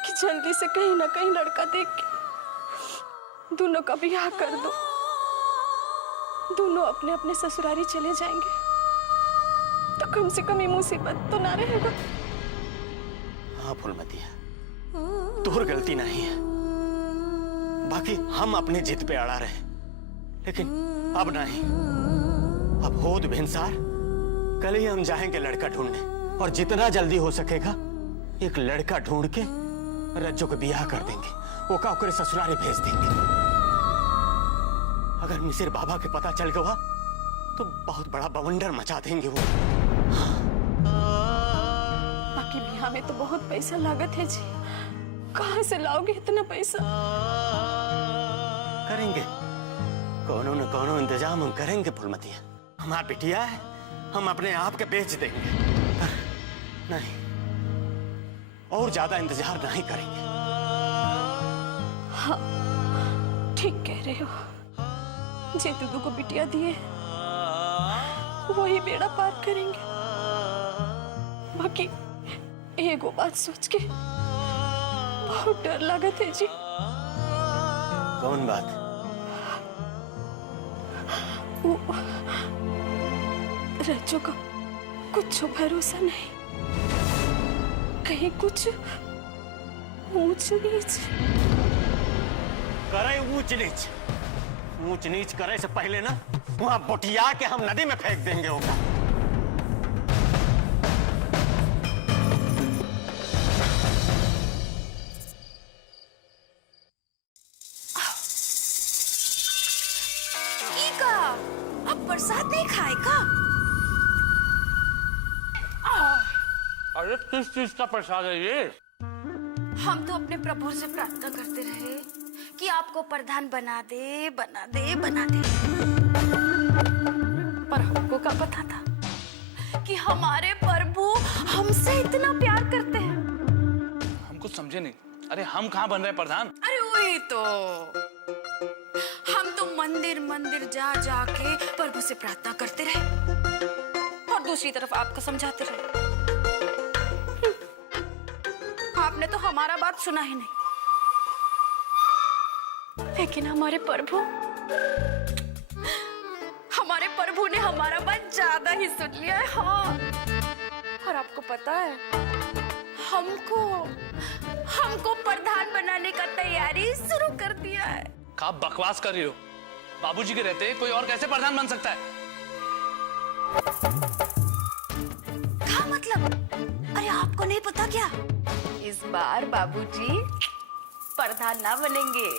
कि जल्दी से कहीं ना कहीं लड़का देख के दोनों का ब्याह कर दो, दोनों अपने अपने ससुरारी चले जाएंगे तो कम से कम ये मुसीबत तो ना रहेगा। हाँ फूलमतिया, तोर गलती नहीं है, बाकी हम अपने जिद पे अड़ा रहे, लेकिन अब नहीं। अब होद भिनसार कल ही हम जाएंगे लड़का ढूंढने, और जितना जल्दी हो सकेगा एक लड़का ढूंढ के रज्जो को ब्याह कर देंगे, ओका ओकरे ससुराले भेज देंगे। अगर मिसिर बाबा के पता चल गया तो बहुत बड़ा बवंडर मचा देंगे वो। बाकी ब्याह में तो बहुत पैसा लागत है जी, कहाँ से लाओगे इतना पैसा? करेंगे, कोनो न कोनो इंतजाम हम करेंगे फूलमतिया। हमारा बिटिया है, हम अपने आप के बेच देंगे, पर नहीं, और ज्यादा इंतजार नहीं करेंगे। हाँ, ठीक कह रहे हो। जे दुदू को बिटिया दिए वही बेड़ा पार करेंगे। बाकी एगो बात सोच के बहुत डर लागत है जी। कौन बात? वो रज्जो का कुछ भरोसा नहीं, कहीं कुछ ऊंच नीच करे। ऊंच नीच करे से पहले ना वहां बोटिया के हम नदी में फेंक देंगे होगा। अब बरसात नहीं खाएगा। अरे किस चीज का प्रसाद है ये? हम तो अपने प्रभु से प्रार्थना करते रहे कि आपको प्रधान बना दे, बना दे, बना दे। पर हमको क्या पता था कि हमारे प्रभु हमसे इतना प्यार करते हैं। हम कुछ समझे नहीं। अरे हम कहाँ बन रहे प्रधान? अरे वही तो, हम तो मंदिर मंदिर जा जाके प्रभु से प्रार्थना करते रहे और दूसरी तरफ आपको समझाते रहे। आपने तो हमारा बात सुना ही नहीं। लेकिन हमारे प्रभु ने हमारा बात ज्यादा ही सुन लिया है। हाँ, और आपको पता है, हमको प्रधान बनाने का तैयारी शुरू कर दिया है। आप बकवास कर रही हो? बाबूजी के रहते कोई और कैसे प्रधान बन सकता है? क्या मतलब? अरे आपको नहीं पता क्या? इस बार बाबूजी प्रधान ना बनेंगे,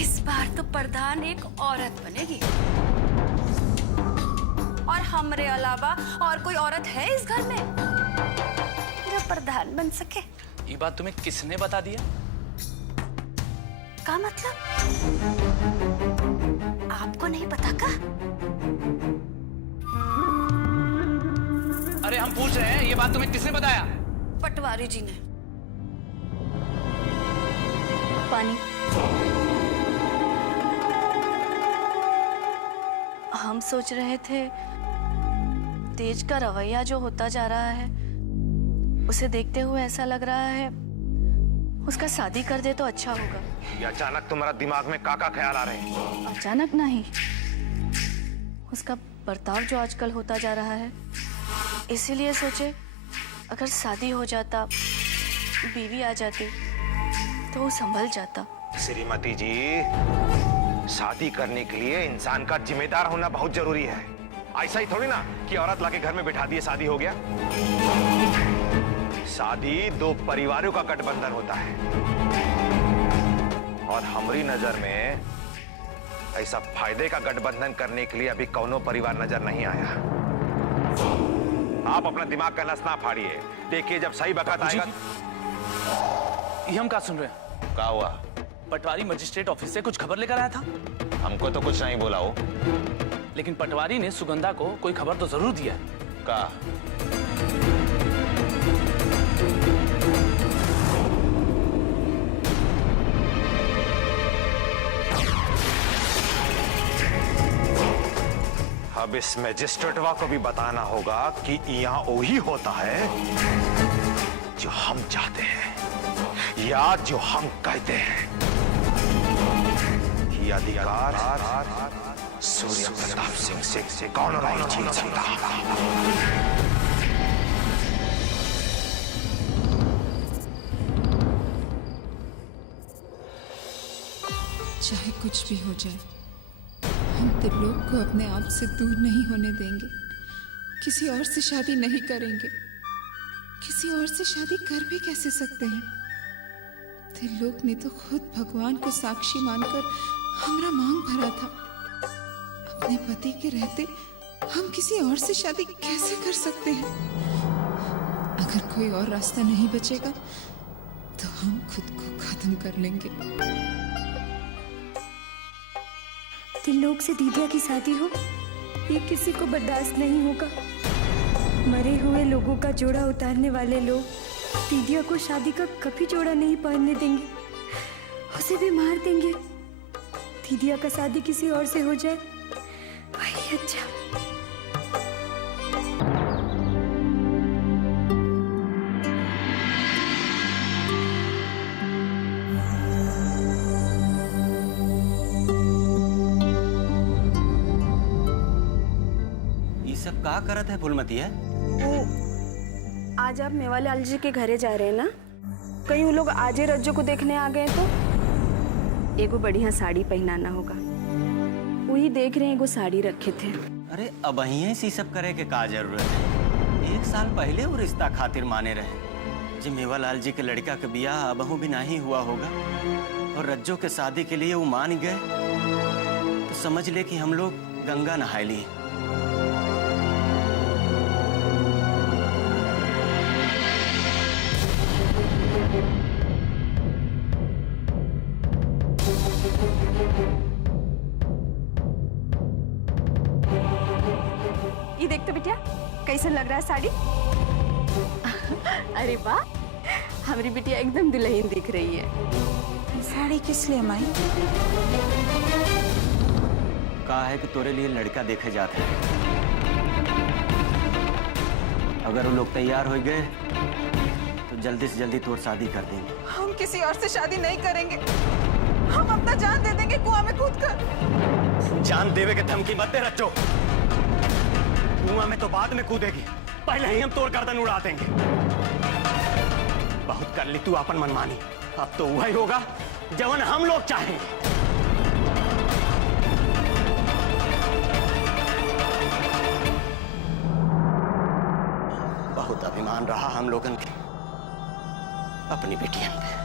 इस बार तो प्रधान एक औरत बनेगी। और हमरे अलावा और कोई औरत है इस घर में जो प्रधान बन सके? ये बात तुम्हें किसने बता दिया? क्या मतलब? आपको नहीं पता का? अरे हम पूछ रहे हैं, ये बात तुम्हें किसने बताया? पटवारी जी ने। पानी। हम सोच रहे थे तेज का रवैया जो होता जा रहा है, उसे देखते हुए ऐसा लग रहा है उसका शादी कर दे तो अच्छा होगा। ये अचानक तुम्हारा दिमाग में काका ख्याल आ रहे हैं? अचानक नहीं, उसका बर्ताव जो आजकल होता जा रहा है, इसीलिए सोचे अगर शादी हो जाता, बीवी आ जाती तो वो संभल जाता। श्रीमती जी, शादी करने के लिए इंसान का जिम्मेदार होना बहुत जरूरी है। ऐसा ही थोड़ी ना कि औरत लाके घर में बिठा दिए शादी हो गया। शादी दो परिवारों का गठबंधन होता है, और हमारी नजर में ऐसा फायदे का गठबंधन करने के लिए अभी कौनो परिवार नजर नहीं आया। आप अपना दिमाग का नस ना फाड़िए, देखिए जब सही वक्त आएगा। ये हम क्या सुन रहे हैं? क्या हुआ? पटवारी मजिस्ट्रेट ऑफिस से कुछ खबर लेकर आया था। हमको तो कुछ नहीं बोला हो। लेकिन पटवारी ने सुगंधा को कोई खबर तो जरूर दिया है। का? अब इस मैजिस्ट्रेटवा को भी बताना होगा कि यहाँ वही होता है जो हम चाहते हैं या जो हम कहते हैं। ये अधिकार सूर्य प्रताप सिंह से कौन नहीं छीन सकता। चाहे कुछ भी हो जाए, हम त्रिलोक को अपने आप से दूर नहीं होने देंगे। किसी और से शादी नहीं करेंगे। किसी और से शादी कर भी कैसे सकते हैं? त्रिलोक ने तो खुद भगवान को साक्षी मानकर हमारा मांग भरा था। अपने पति के रहते हम किसी और से शादी कैसे कर सकते हैं? अगर कोई और रास्ता नहीं बचेगा तो हम खुद को खत्म कर लेंगे। त्रिलोक से दीदिया की शादी हो, ये किसी को बर्दाश्त नहीं होगा। मरे हुए लोगों का जोड़ा उतारने वाले लोग दीदिया को शादी का कभी जोड़ा नहीं पहनने देंगे, उसे भी मार देंगे। दीदिया का शादी किसी और से हो जाए वही अच्छा। ये सब का करत है फूलमती है? आज आप मेवालाल जी के घरे जा रहे हैं ना? कहीं वो लोग आजे रज्जो को देखने आ गए तो एगो बढ़िया साड़ी पहनाना होगा। वही देख रहे हैं, एगो साड़ी रखे थे। अरे अब यही सी सब करे के का जरूरत है? 1 साल पहले वो रिश्ता खातिर माने रहे। जी मेवालाल जी के लड़का के बियाह अबहू भी नहीं हुआ होगा और रज्जो के शादी के लिए वो मान गए तो समझ ले कि हम लोग गंगा नहा लिए। ये देख तो बिटिया कैसे लग रहा है साड़ी। अरे वाह, हमारी बिटिया एकदम दुल्हन दिख रही है। साड़ी किस लिए माई? कहा है कि तोरे लिए लड़का देखे जाते हैं। अगर वो लोग तैयार हो गए तो जल्दी से जल्दी तोर शादी कर देंगे। हम किसी और से शादी नहीं करेंगे। हम अपना जान दे देंगे कुआं में कूद कर। जान देवे के धमकी मत दे रज्जो। कुआं में तो बाद में कूदेगी, पहले ही हम तोड़ गर्दन उड़ा देंगे। बहुत कर ली तू अपन मनमानी, अब तो वही होगा जवन हम लोग चाहेंगे। बहुत अभिमान रहा हम लोगन के अपनी बिटिया पे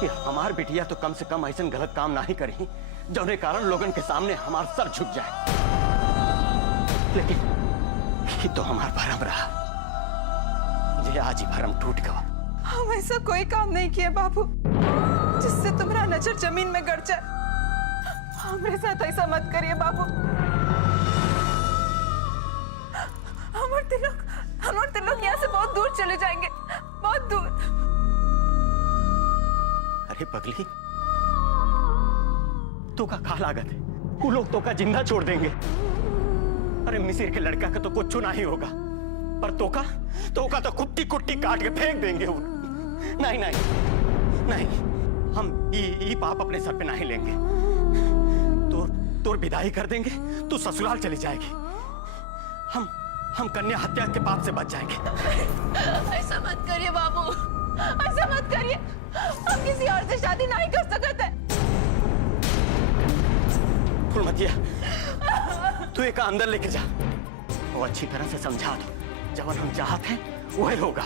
कि हमार बिटिया तो कम से कम ऐसा गलत काम नहीं करी जौने कारण लोगन के सामने हमार सर झुक जाए। लेकिन ये तो हमारा भरम रहा, ये आज ही भरम टूट गया। हम ऐसा कोई काम नहीं किए बाबू जिससे तुम्हारा नजर जमीन में गड़ जाए। हमारे साथ ऐसा मत करिए बाबू। हमारे तिलोक यहाँ से बहुत दूर चले जाएंगे, बहुत दूर। अरे पगली, तो का लागत है? वो लोग तो का जिंदा छोड़ देंगे। अरे मिसिर के लड़का का तो कुछ नहीं होगा, पर तो का कुट्टी कुट्टी काट के फेंक देंगे वो। नहीं नहीं नहीं, हम ये पाप अपने सर पे नहीं लेंगे। तोर विदाई कर देंगे, तू ससुराल चली जाएगी। हम कन्या हत्या के पाप से बच जाएंगे। ऐसा मत करिए बाबू, ऐसा मत करिए। हम किसी और से शादी नहीं कर सकते। फुलमतिया, तू एक अंदर लेके जा, वो अच्छी तरह से समझा दो। जब हम चाहते हैं वही होगा।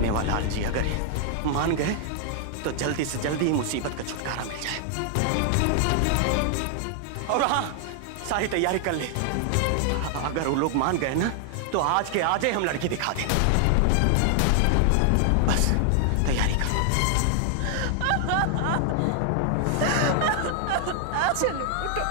मेवालाल जी अगर मान गए तो जल्दी से जल्दी मुसीबत का छुटकारा मिल जाए। और हाँ, सारी तैयारी कर ले। अगर वो लोग मान गए ना तो आज के आज ही हम लड़की दिखा दें। बस तैयारी करो। चलो उठो।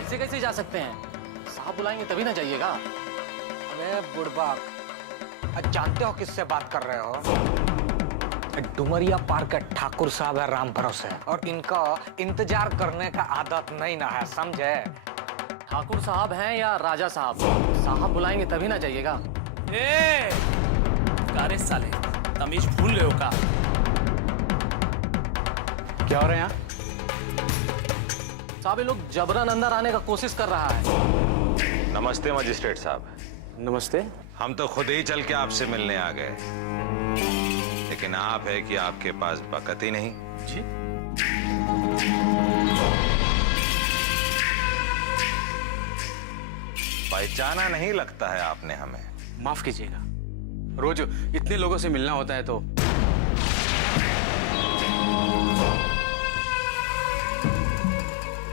ऐसे कैसे जा सकते हैं? साहब बुलाएंगे तभी ना जाइएगा। अरे बुड़बक, जानते हो किससे बात कर रहे हो? डुमरिया पार्क के ठाकुर साहब है राम भरोसे, और इनका इंतजार करने का आदत नहीं ना है, समझे? ठाकुर साहब हैं या राजा साहब? साहब बुलाएंगे तभी ना जाइएगा। ए कारे साले, तमीज भूल गए हो का? क्या हो रहा है यहाँ? साहब ये लोग जबरन अंदर आने का कोशिश कर रहा है। नमस्ते मजिस्ट्रेट साहब। नमस्ते। हम तो खुद ही चल के आपसे मिलने आ गए, लेकिन आप है कि आपके पास बकत ही नहीं। जी? पहचाना नहीं लगता है आपने हमें। माफ कीजिएगा, रोज इतने लोगों से मिलना होता है तो।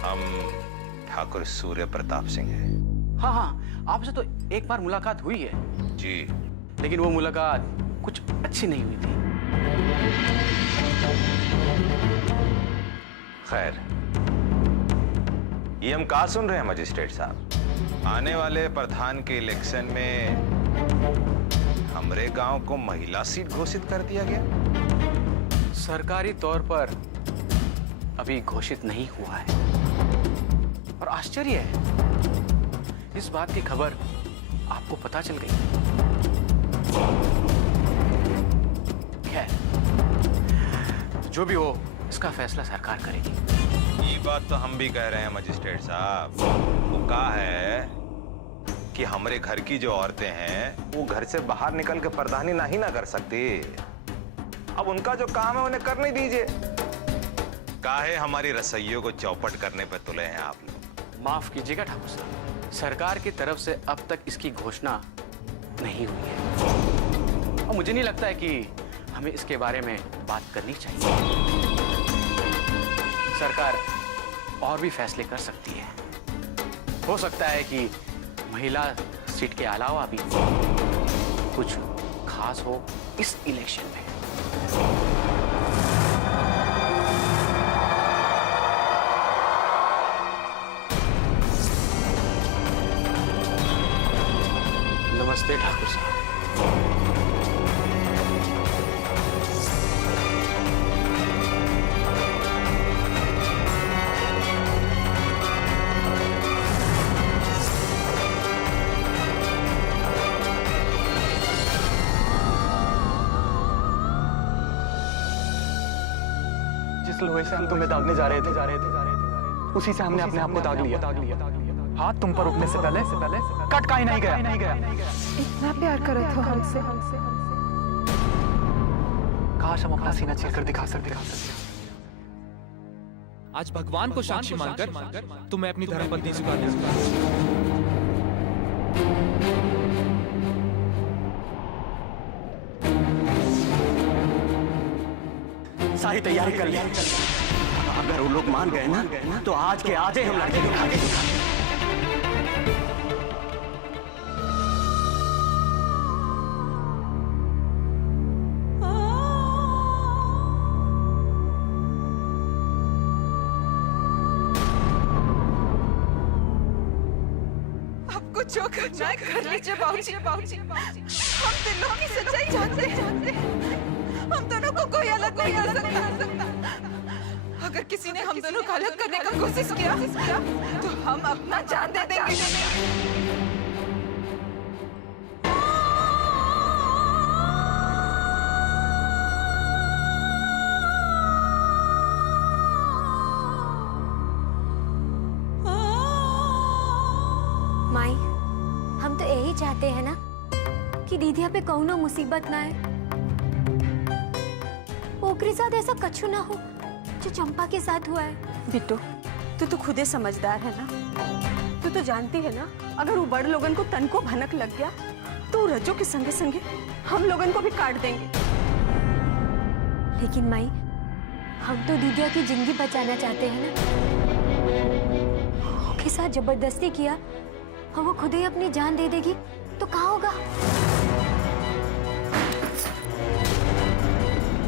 हम ठाकुर सूर्य प्रताप सिंह हैं। हाँ हाँ, आपसे तो एक बार मुलाकात हुई है जी, लेकिन वो मुलाकात कुछ अच्छी नहीं हुई थी। खैर, ये हम कहा सुन रहे हैं मजिस्ट्रेट साहब? आने वाले प्रधान के इलेक्शन में हमरे गांव को महिला सीट घोषित कर दिया गया। सरकारी तौर पर अभी घोषित नहीं हुआ है, और आश्चर्य है इस बात की खबर आपको पता चल गई। खैर, जो भी हो, इसका फैसला सरकार करेगी। ये बात तो हम भी कह रहे हैं मजिस्ट्रेट साहब। वो कहा है कि हमारे घर की जो औरतें हैं वो घर से बाहर निकल के प्रधानी नहीं ना कर सकती। अब उनका जो काम है उन्हें करने दीजिए। काहे हमारी रसोइयों को चौपट करने पे तुले हैं आप लोग? माफ कीजिएगा ठाकुर साहब, सरकार की तरफ से अब तक इसकी घोषणा नहीं हुई है, और मुझे नहीं लगता है कि हमें इसके बारे में बात करनी चाहिए। सरकार और भी फैसले कर सकती है। हो सकता है कि महिला सीट के अलावा भी कुछ खास हो इस इलेक्शन में। नमस्ते ठाकुर साहब। जिस लोहे से हम तुम्हें दागने जा रहे थे उसी से हमने अपने आप को दाग लिया। हाथ तुम पर उठने से पहले कट का ही नहीं गया। इतना प्यार करे थे हमसे। काश हम अपना सीना चीर कर दिखा सकते। आज भगवान को साक्षी मानकर तुम्हें अपनी धर्मपत्नी स्वीकार कर। सारी तैयारी कर ली। अगर वो लोग मान गए ना तो आज के आज ही हम लड़के दिखाएंगे। आपको जो करना है कर लीजिए बाबूजी। हम दिलों की सच्चाई जानते हैं। हम दोनों को कोई अलग नहीं कर सकता। अगर किसी ने हम दोनों को अलग करने का कोशिश किया तो हम अपना जान दे देंगे। माई, हम तो यही चाहते हैं ना कि दीदिया पे कौनो मुसीबत ना आए, ओकरे साथ ऐसा कछु ना हो जो चंपा के साथ हुआ है। बिट्टू, तू तो खुदे समझदार है ना। तू तो जानती है ना, अगर वो बड़ लोगन को तन को भनक लग गया तो रज्जो के संगे संगे हम लोगन को भी काट देंगे। लेकिन माई, हम तो दीदिया की जिंदगी बचाना चाहते हैं ना। उसके साथ जबरदस्ती किया और वो खुद ही अपनी जान दे देगी तो क्या होगा?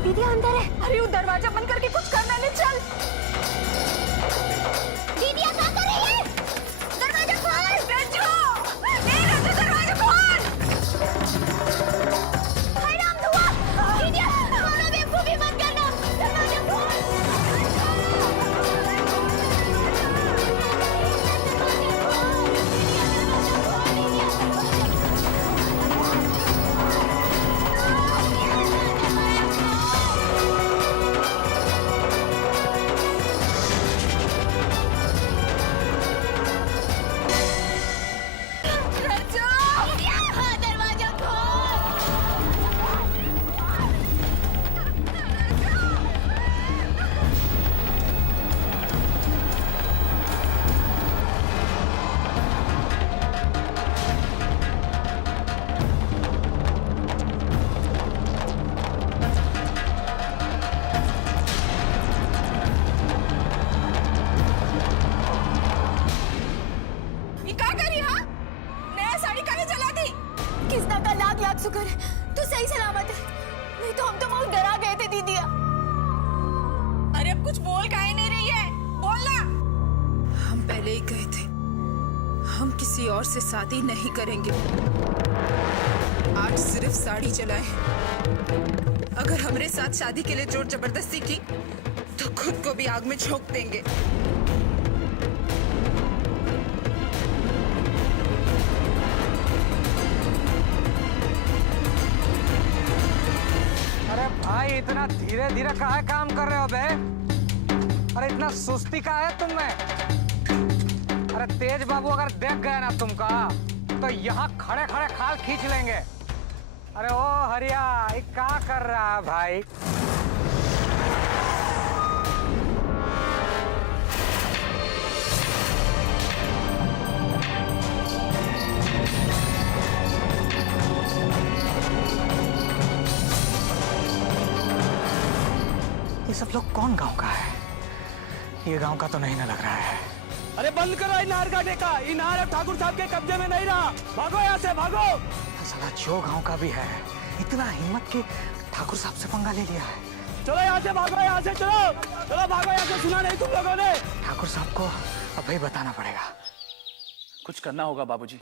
दीदी अंदर है। अरे वो दरवाजा बंद करके कुछ करना मैंने, चल। दीदिया क्या कर रही है? दरवाजा खोल। रज्जू, ए रज्जू, दरवाजा खोल। हाय राम धुआं। दीदिया, थोड़ा बेवकूफी मत करना। दरवाजा खोल। किसना का लाख लाख शुक्र है तू सही सलामत है, नहीं तो हम तो बहुत डरा गए थे दीदिया। अरे अब कुछ बोल काहे नहीं रही है, बोलना। हम पहले ही कहे थे हम किसी और से शादी नहीं करेंगे। आज सिर्फ साड़ी चलाए, अगर हमरे साथ शादी के लिए जोर जबरदस्ती की तो खुद को भी आग में झोंक देंगे। अरे भाई इतना धीरे धीरे काहे काम कर रहे हो बे? अरे इतना सुस्ती का है तुम में? अरे तेज बाबू अगर देख गए ना तुमका तो यहाँ खड़े खड़े खाल खींच लेंगे। अरे ओ हरिया ये क्या कर रहा है भाई? ये सब लोग कौन गांव का है? ये गांव का तो नहीं ना लग रहा है। अरे बंद करो इनार का ठेका, इनार अब ठाकुर साहब के कब्जे में नहीं रहा। भागो यहाँ से, भागो। साला जो गांव का भी है, इतना हिम्मत के ठाकुर साहब से पंगा ले लिया है। चलो यहाँ से भागो, यहाँ से चलो, चलो भागो यहाँ से। सुना नहीं तुम लोगों ने? ठाकुर साहब को अभी बताना पड़ेगा। कुछ करना होगा बाबूजी।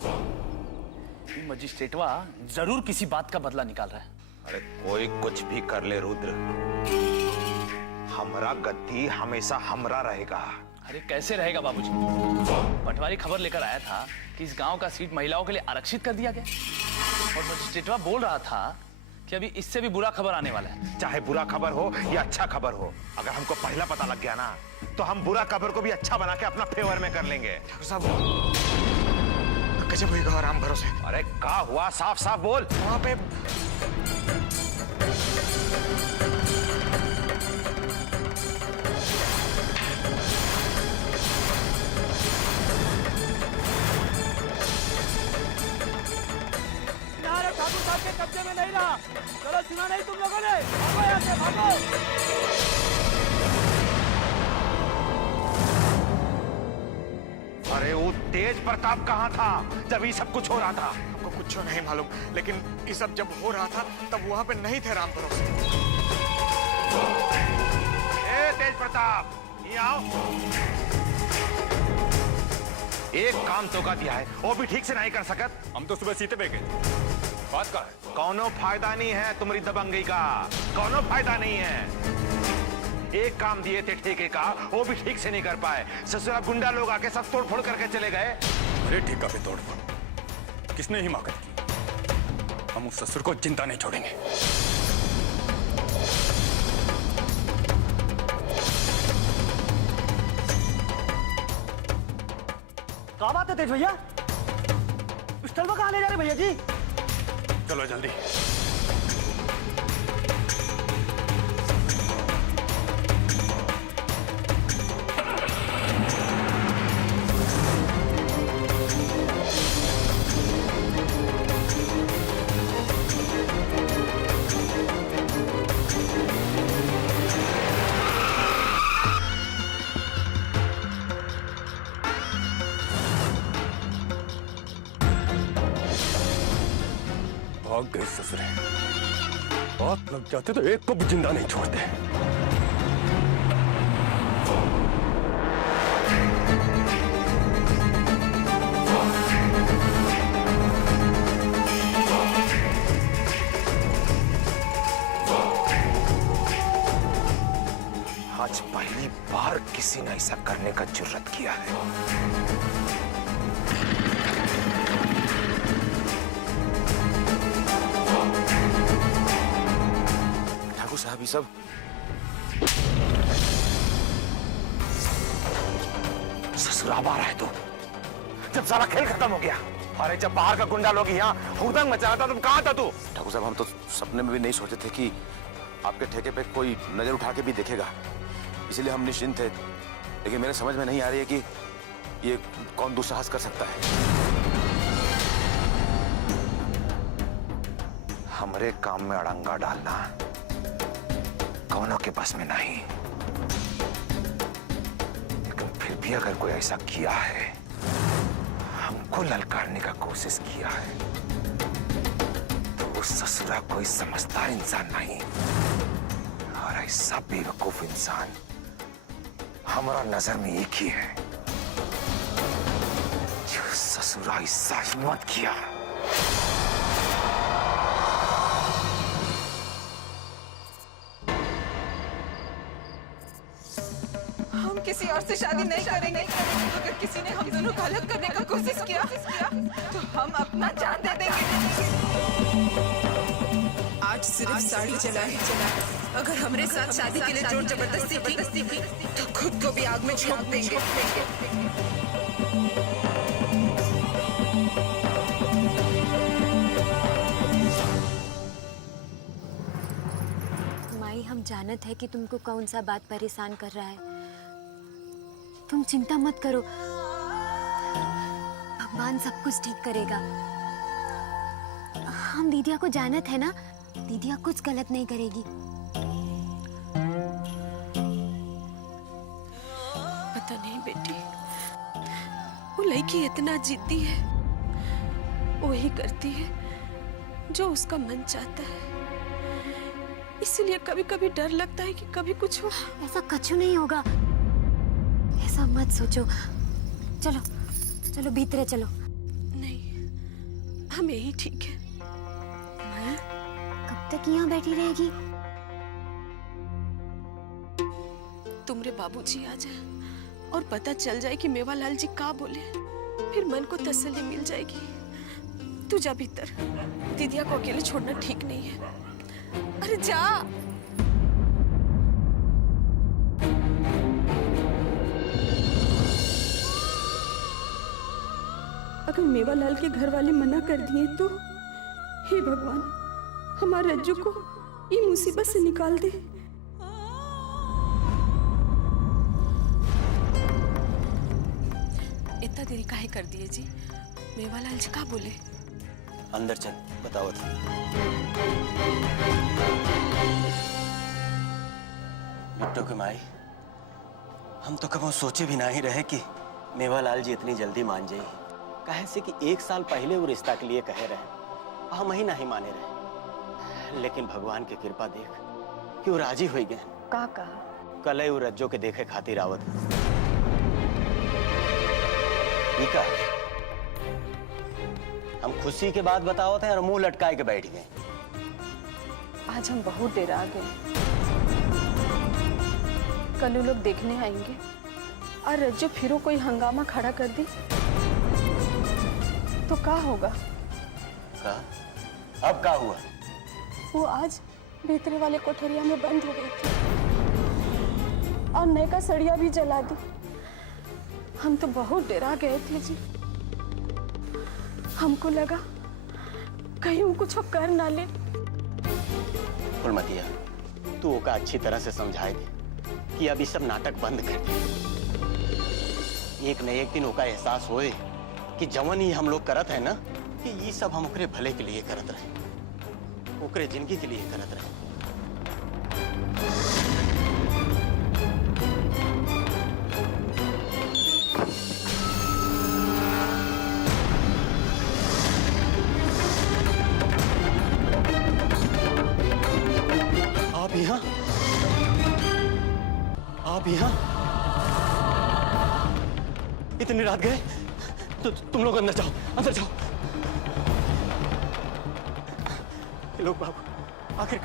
ये मजिस्ट्रेटवा जरूर किसी बात का बदला निकाल रहा है। अरे कोई कुछ भी कर ले रुद्र, हमरा गद्दी हमेशा हमरा रहेगा। अरे कैसे रहेगा बाबूजी? पटवारी खबर लेकर आया था कि इस गांव का सीट महिलाओं के लिए आरक्षित कर दिया गया, और मजिस्ट्रेटवा बोल रहा था कि अभी इससे भी बुरा खबर आने वाला है। चाहे बुरा खबर हो या अच्छा खबर हो, अगर हमको पहला पता लग गया ना तो हम बुरा खबर को भी अच्छा बना के अपना फेवर में कर लेंगे। ठाकुर साहब गजब होगा आराम भरोसे। अरे क्या हुआ? साफ साफ बोल। वहां पे ठाकुर साहब के कब्जे में नहीं रहा। चलो, सुना नहीं तुम लोगों ने? भागो यहाँ से, भागो। अरे वो तेज प्रताप कहाँ था जब ये सब कुछ हो रहा था? हमको कुछ नहीं मालूम, लेकिन ये सब जब हो रहा था तब वहां पे नहीं थे राम भरोसे। ए तेज प्रताप, ये आओ। एक काम तो का दिया है, वो भी ठीक से नहीं कर सकत। हम तो सुबह सीते पे गए। बात का है? कौनो फायदा नहीं है तुम्हारी दबंगई का, कौनो फायदा नहीं है। एक काम दिए थे ठेके का, वो भी ठीक से नहीं कर पाए। ससुरा गुंडा लोग आके सब तोड़ फोड़ करके चले गए। अरे ठेका पे तोड़ फोड़ किसने हिमाकत की? हम उस ससुर को जिंदा नहीं छोड़ेंगे। क्या बात है तेज भैया? पिस्टल में कहाँ ले जा रहे भैया जी? चलो जल्दी। भाग गए ससुरे। बात लग जाते तो एक को भी जिंदा नहीं छोड़ते। आज पहली बार किसी ने ऐसा करने का जुर्रत किया है। ठाकुर साहब ये सब ससुराल आ रहा है। तो जब सारा खेल खत्म हो गया, अरे जब बाहर का गुंडा लोग यहाँ हुड़दंग मचा रहा था, तुम कहाँ था तू? ठाकुर साहब हम तो सपने में भी नहीं सोचे थे कि आपके ठेके पे कोई नजर उठा के भी देखेगा, इसलिए हम निश्चिंत थे। लेकिन मेरे समझ में नहीं आ रही है कि ये कौन दुस्साहस कर सकता है। हमारे काम में अड़ंगा डालना कौनों के बस में नहीं, लेकिन फिर भी अगर कोई ऐसा किया है, हमको ललकारने का कोशिश किया है, तो वो ससुरा कोई समझदार इंसान नहीं, और ऐसा बेवकूफ इंसान हमारा नजर में एक ही है, जो ससुरा ऐसा हिम्मत किया। हम किसी और से शादी नहीं करेंगे। अगर किसी ने हम दोनों को अलग करने का कोशिश किया तो हम अपना जान दे देंगे। आज सिर्फ साड़ी चला है, अगर हमरे साथ शादी के लिए जोर जबरदस्ती की तो खुद को भी आग में झोंक देंगे। माई, हम जानत है कि तुमको कौन सा बात परेशान कर रहा है। तुम चिंता मत करो, भगवान सब कुछ ठीक करेगा। हम दीदिया को जानत है ना, दीदिया कुछ गलत नहीं करेगी। पता नहीं बेटी, वो लड़की इतना जिद्दी है, वो ही करती है जो उसका मन चाहता है। इसलिए कभी कभी डर लगता है कि कभी कुछ हो। ऐसा कछु नहीं होगा, ऐसा मत सोचो। चलो चलो भीतरे चलो। नहीं, हम यही ठीक है। माई, कब तक यहाँ बैठी रहेगी? तुमरे बाबूजी आ जाए और पता चल जाए कि मेवालाल जी का बोले, फिर मन को तसल्ली मिल जाएगी। तू जा भीतर, दीदिया को अकेले छोड़ना ठीक नहीं है। अरे जा। अगर मेवालाल के घर वाले मना कर दिए तो हे भगवान, हमारे रज्जू को ये मुसीबत से निकाल दे। इतना देरी काहे कर दिए जी? मेवालाल जी का बोले? अंदर चल, बताओ तो। बिट्टू की माई, हम तो कभी सोचे भी नहीं रहे कि मेवालाल जी इतनी जल्दी मान जाए। कहे से कि 1 साल पहले वो रिश्ता के लिए कहे रहे, हम ही नहीं माने रहे। लेकिन भगवान की कृपा देख कि वो राजी हो गए। का कहा? कल वो रज्जो के देखे खातिर आवत। का हम खुशी के बाद बताओ थे और मुंह लटकाए के बैठ गए। आज हम बहुत देर आ गए। कल लोग देखने आएंगे और रज्जो फिर कोई हंगामा खड़ा कर दी तो क्या होगा? का? अब क्या हुआ? वो आज भीतरे वाले कोठरिया में बंद हो गई थी और नए का सड़िया भी जला दी। हम तो बहुत डरा गए थे जी। हमको लगा कहीं वो कुछ कर ना ले। फुलमतिया, तू ओका अच्छी तरह से समझाए दे कि अब ये सब नाटक बंद कर दे। एक न एक दिन ओका एहसास होए कि जवन ही हम लोग करत है ना, कि ये सब हम ओकरे भले के लिए करत रहे, ओकरे जिंदगी के लिए करत रहे। आप यहाँ इतनी रात गए तो तुम लोग अंदर जाओ, अंदर जाओ। लोग बाबू आखिर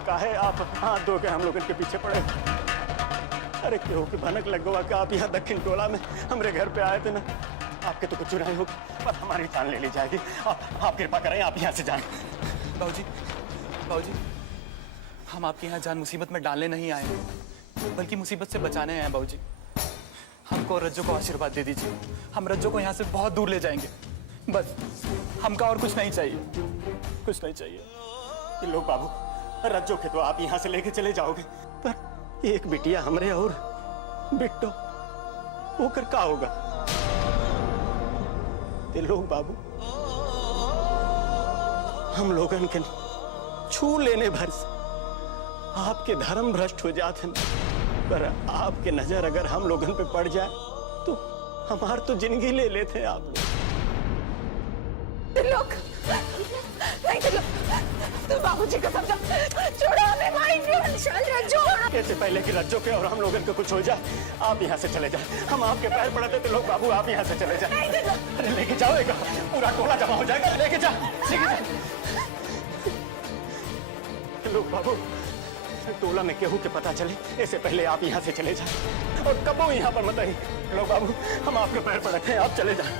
का है आप हाथ धो के हम लोग इनके पीछे पड़े। अरे क्यों कि भनक लगवा के आप यहाँ दक्षिण टोला में हमारे घर पे आए थे ना, आपके तो कुछ नहीं होगी पर हमारी जान ले ली जाएगी। आप कृपा करें, आप यहाँ से जाएं। बाबूजी, हम आपके यहाँ जान मुसीबत में डालने नहीं आए हैं, बल्कि मुसीबत से बचाने आए हैं। बाबूजी, हमको और रज्जो को आशीर्वाद दे दीजिए। हम रज्जो को यहाँ से बहुत दूर ले जाएंगे, बस हमका और कुछ नहीं चाहिए, कुछ नहीं चाहिए। ये लोग बाबू, रज्जो के तो आप यहाँ से लेके चले जाओगे, पर एक बिटिया हमरे और बिट्टो होकर का होगा? ये लोग बाबू, हम लोगन के छू लेने भर से आपके धर्म भ्रष्ट हो जाते, पर आपके नजर अगर हम लोगन पे पड़ जाए तो हमार तो जिंदगी ले लेते आप लोग। नहीं तुम बाबूजी को समझो, छोड़ो हमें, मारेंगे। इससे पहले कि रज्जो के और हम लोगन को कुछ हो जाए, आप यहाँ से चले जाए। हम आपके पैर पड़ते थे लोग बाबू, आप यहाँ से चले जाए। अरे लेके जाओ, पूरा टोला जमा हो जाएगा, लेके जा, लेके जा। लोग बाबू, टोला में केहू के पता चले इससे पहले आप यहाँ से चले जाए और कबो यहाँ पर मत आइए। लोग बाबू, हम आपके पैर पड़ते हैं, आप चले जाए।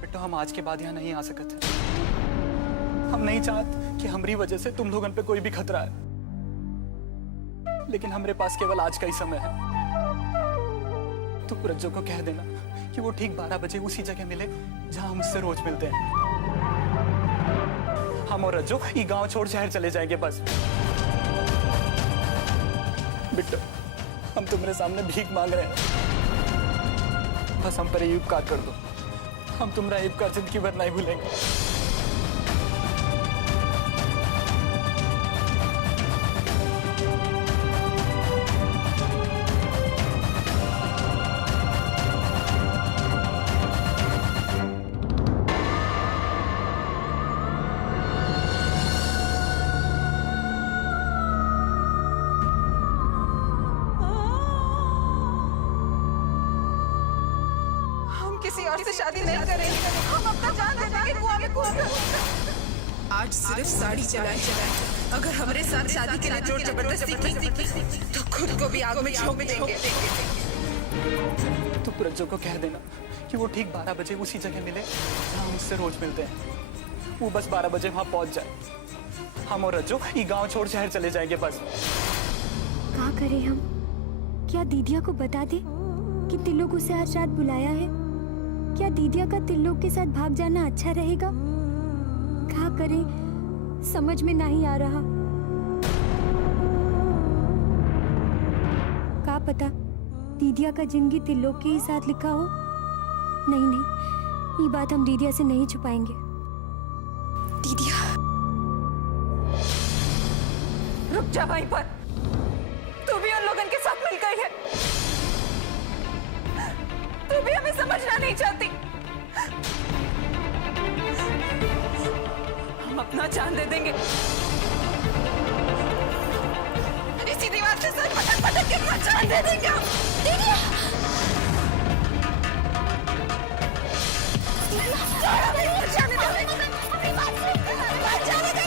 बिट्टो, हम आज के बाद यहाँ नहीं आ सकते। हम नहीं चाहते कि हमारी वजह से तुम लोगन पे कोई भी खतरा है, लेकिन हमारे पास केवल आज का ही समय है। तो रज्जो को कह देना कि वो ठीक 12 बजे उसी जगह मिले जहां हम उससे रोज मिलते हैं। हम और रज्जो ये गांव छोड़ शहर चले जाएंगे बस। बिट्टो, हम तुम्हारे सामने भीख मांग रहे हैं, बस हम पर ये उपकार कर दो। हम तुम्हारा उपकार जिंदगी भर नहीं भूलेंगे। किसी और से शादी नहीं करेंगे, हम अपना जान दे देंगे। वो हमें खूब आज सिर्फ साड़ी चलाए, अगर हमारे साथ शादी के लिए जोर जबरदस्ती की तो खुद को भी आग में झोंक देंगे। तो रज्जो को कह देना कि वो ठीक 12 बजे उसी जगह मिले जहां हम उससे रोज मिलते हैं। वो बस 12 बजे वहां पहुंच जाए। हम और रज्जो ये गांव छोड़ शहर चले जाएंगे बस। क्या करें हम? क्या दीदिया को बता दे कि तिलोक उसे आज रात बुलाया है? क्या दीदिया का तिलोक के साथ भाग जाना अच्छा रहेगा? क्या करें, समझ में नहीं आ रहा। क्या पता दीदिया का जिंदगी तिलोक के ही साथ लिखा हो। नहीं, ये बात हम दीदिया से नहीं छुपाएंगे। दीदिया, रुक जा वहीं पर। तू भी उन लोगों के साथ मिल गई है, तू भी हमें समझना नहीं चाहती। हम अपना जान दे देंगे, इसी दीवार से सर पटक पटक के अपना जान दे देंगे हम। दीदी, जाने दो, अपनी बात से जाने दे।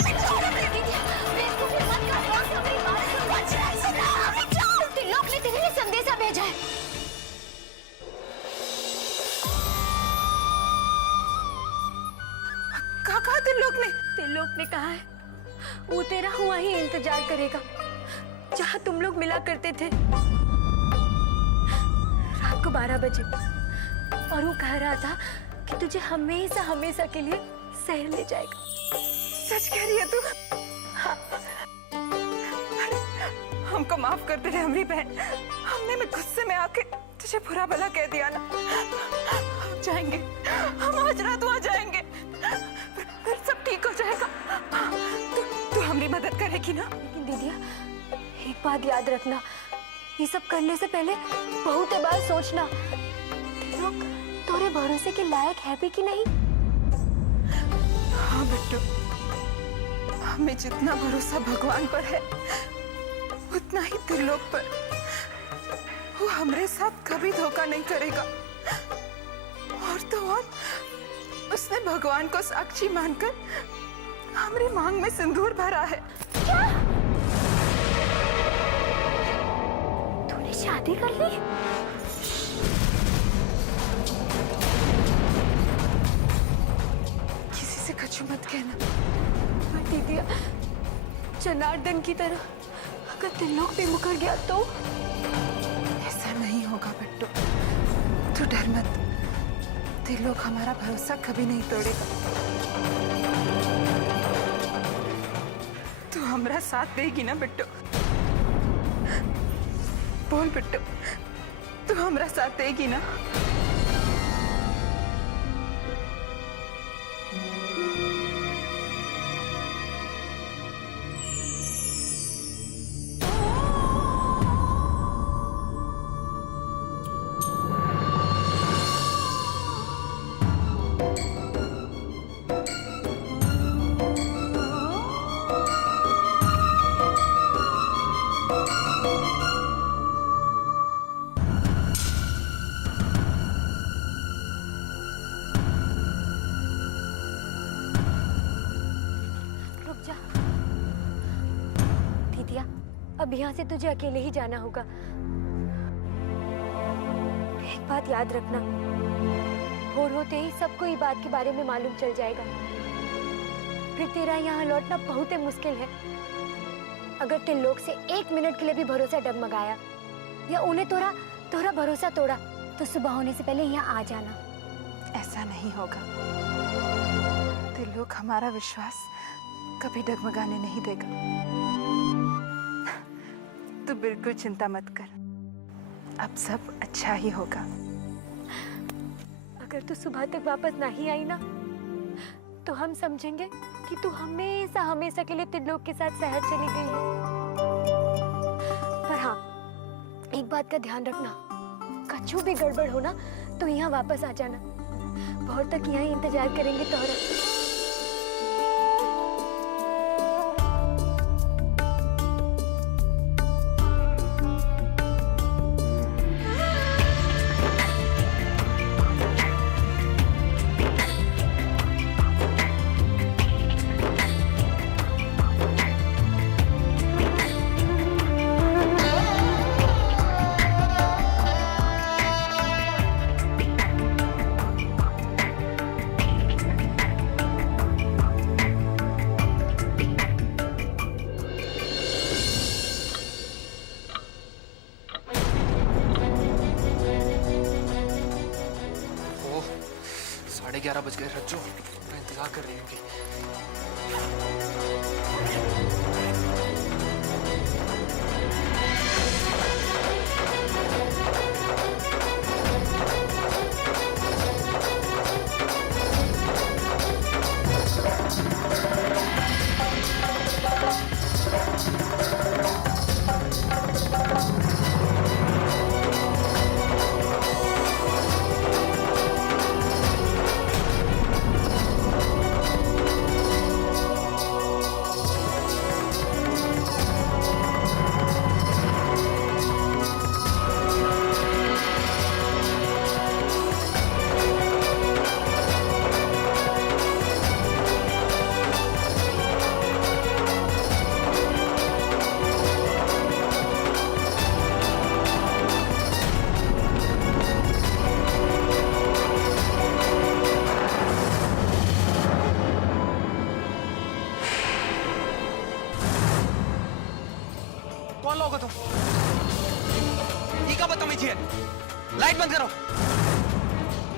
तिलोक ने तेरे लिए संदेशा भेजा है। कहा तिलोक ने कहा है वो तेरा हुआ ही इंतजार करेगा जहां तुम लोग मिला करते थे रात को 12 बजे। और वो कह रहा था कि तुझे हमेशा हमेशा के लिए शहर ले जाएगा। सच कह रही है तू? हाँ। हमको माफ कर दे रे हमारी बहन, हमने में गुस्से में आके तुझे बुरा भला कह दिया ना। हम जाएंगे, हम आज रात वहां जाएंगे, फिर सब ठीक हो जाएगा। तू हमारी मदद करेगी ना? लेकिन दीदिया, एक बात याद रखना, ये सब करने से पहले बहुत बार सोचना तिलोक तोरे भरोसे के लायक है भी कि नहीं। हाँ हाँ बिट्टू, हमें जितना भरोसा भगवान पर है उतना ही त्रिलोक पर। वो हमारे साथ कभी धोखा नहीं करेगा। और तो और उसने भगवान को साक्षी मानकर हमारी मांग में सिंदूर भरा है। क्या? तूने शादी कर ली? किसी से कछु मत कहना। पर दीदिया, जनार्दन की तरह अगर त्रिलोक भी मुकर गया तो? ऐसा नहीं होगा बिट्टू, तू डर मत। त्रिलोक हमारा भरोसा कभी नहीं तोड़ेगा। तू हमारा साथ देगी ना बिट्टू? बोल बिट्टू, तू हमारा साथ देगी ना? रुक जा दीदिया, अब यहाँ से तुझे अकेले ही जाना होगा। एक बात याद रखना, भोर होते ही सबको ये बात के बारे में मालूम चल जाएगा। फिर तेरा यहाँ लौटना बहुत ही मुश्किल है। अगर त्रिलोक से 1 मिनट के लिए भी भरोसा डगमगाया या उन्हें तोरा भरोसा तोड़ा तो सुबह होने से पहले यहाँ आ जाना। ऐसा नहीं होगा। त्रिलोक हमारा विश्वास कभी डगमगाने नहीं देगा। तू बिल्कुल चिंता मत कर, अब सब अच्छा ही होगा। अगर तू सुबह तक वापस नहीं आई ना तो हम समझेंगे कि तू हमेशा हमेशा के लिए त्रिलोक के साथ शहर चली गई है। पर हाँ, एक बात का ध्यान रखना, कछु भी गड़बड़ हो ना तो यहाँ वापस आ जाना। बहुत तक यहाँ इंतजार करेंगे तोहरा। ओह, 11:30 बज गए। रज्जो मैं इंतजार कर रही होंगी। कौन लोग हो तुम? ये क्या बदतमीजी है? लाइट बंद करो।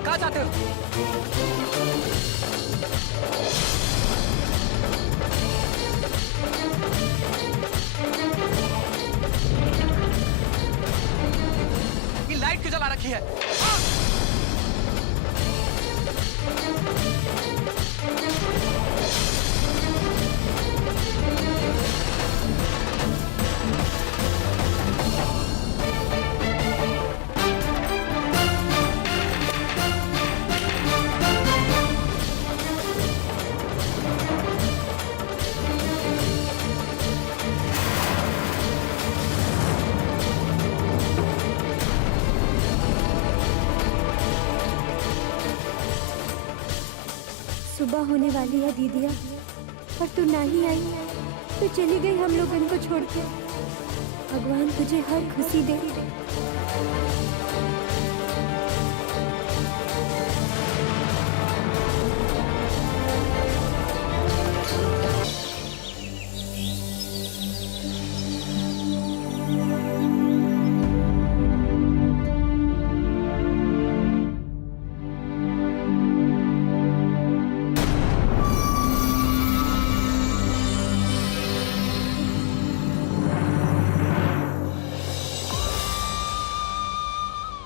कहाँ जाते हो? ये लाइट क्यों जला रखी है? सुबह होने वाली है दीदिया, पर तू नहीं आई, तू चली गई हम लोग इनको छोड़ के। भगवान तुझे हर खुशी दे।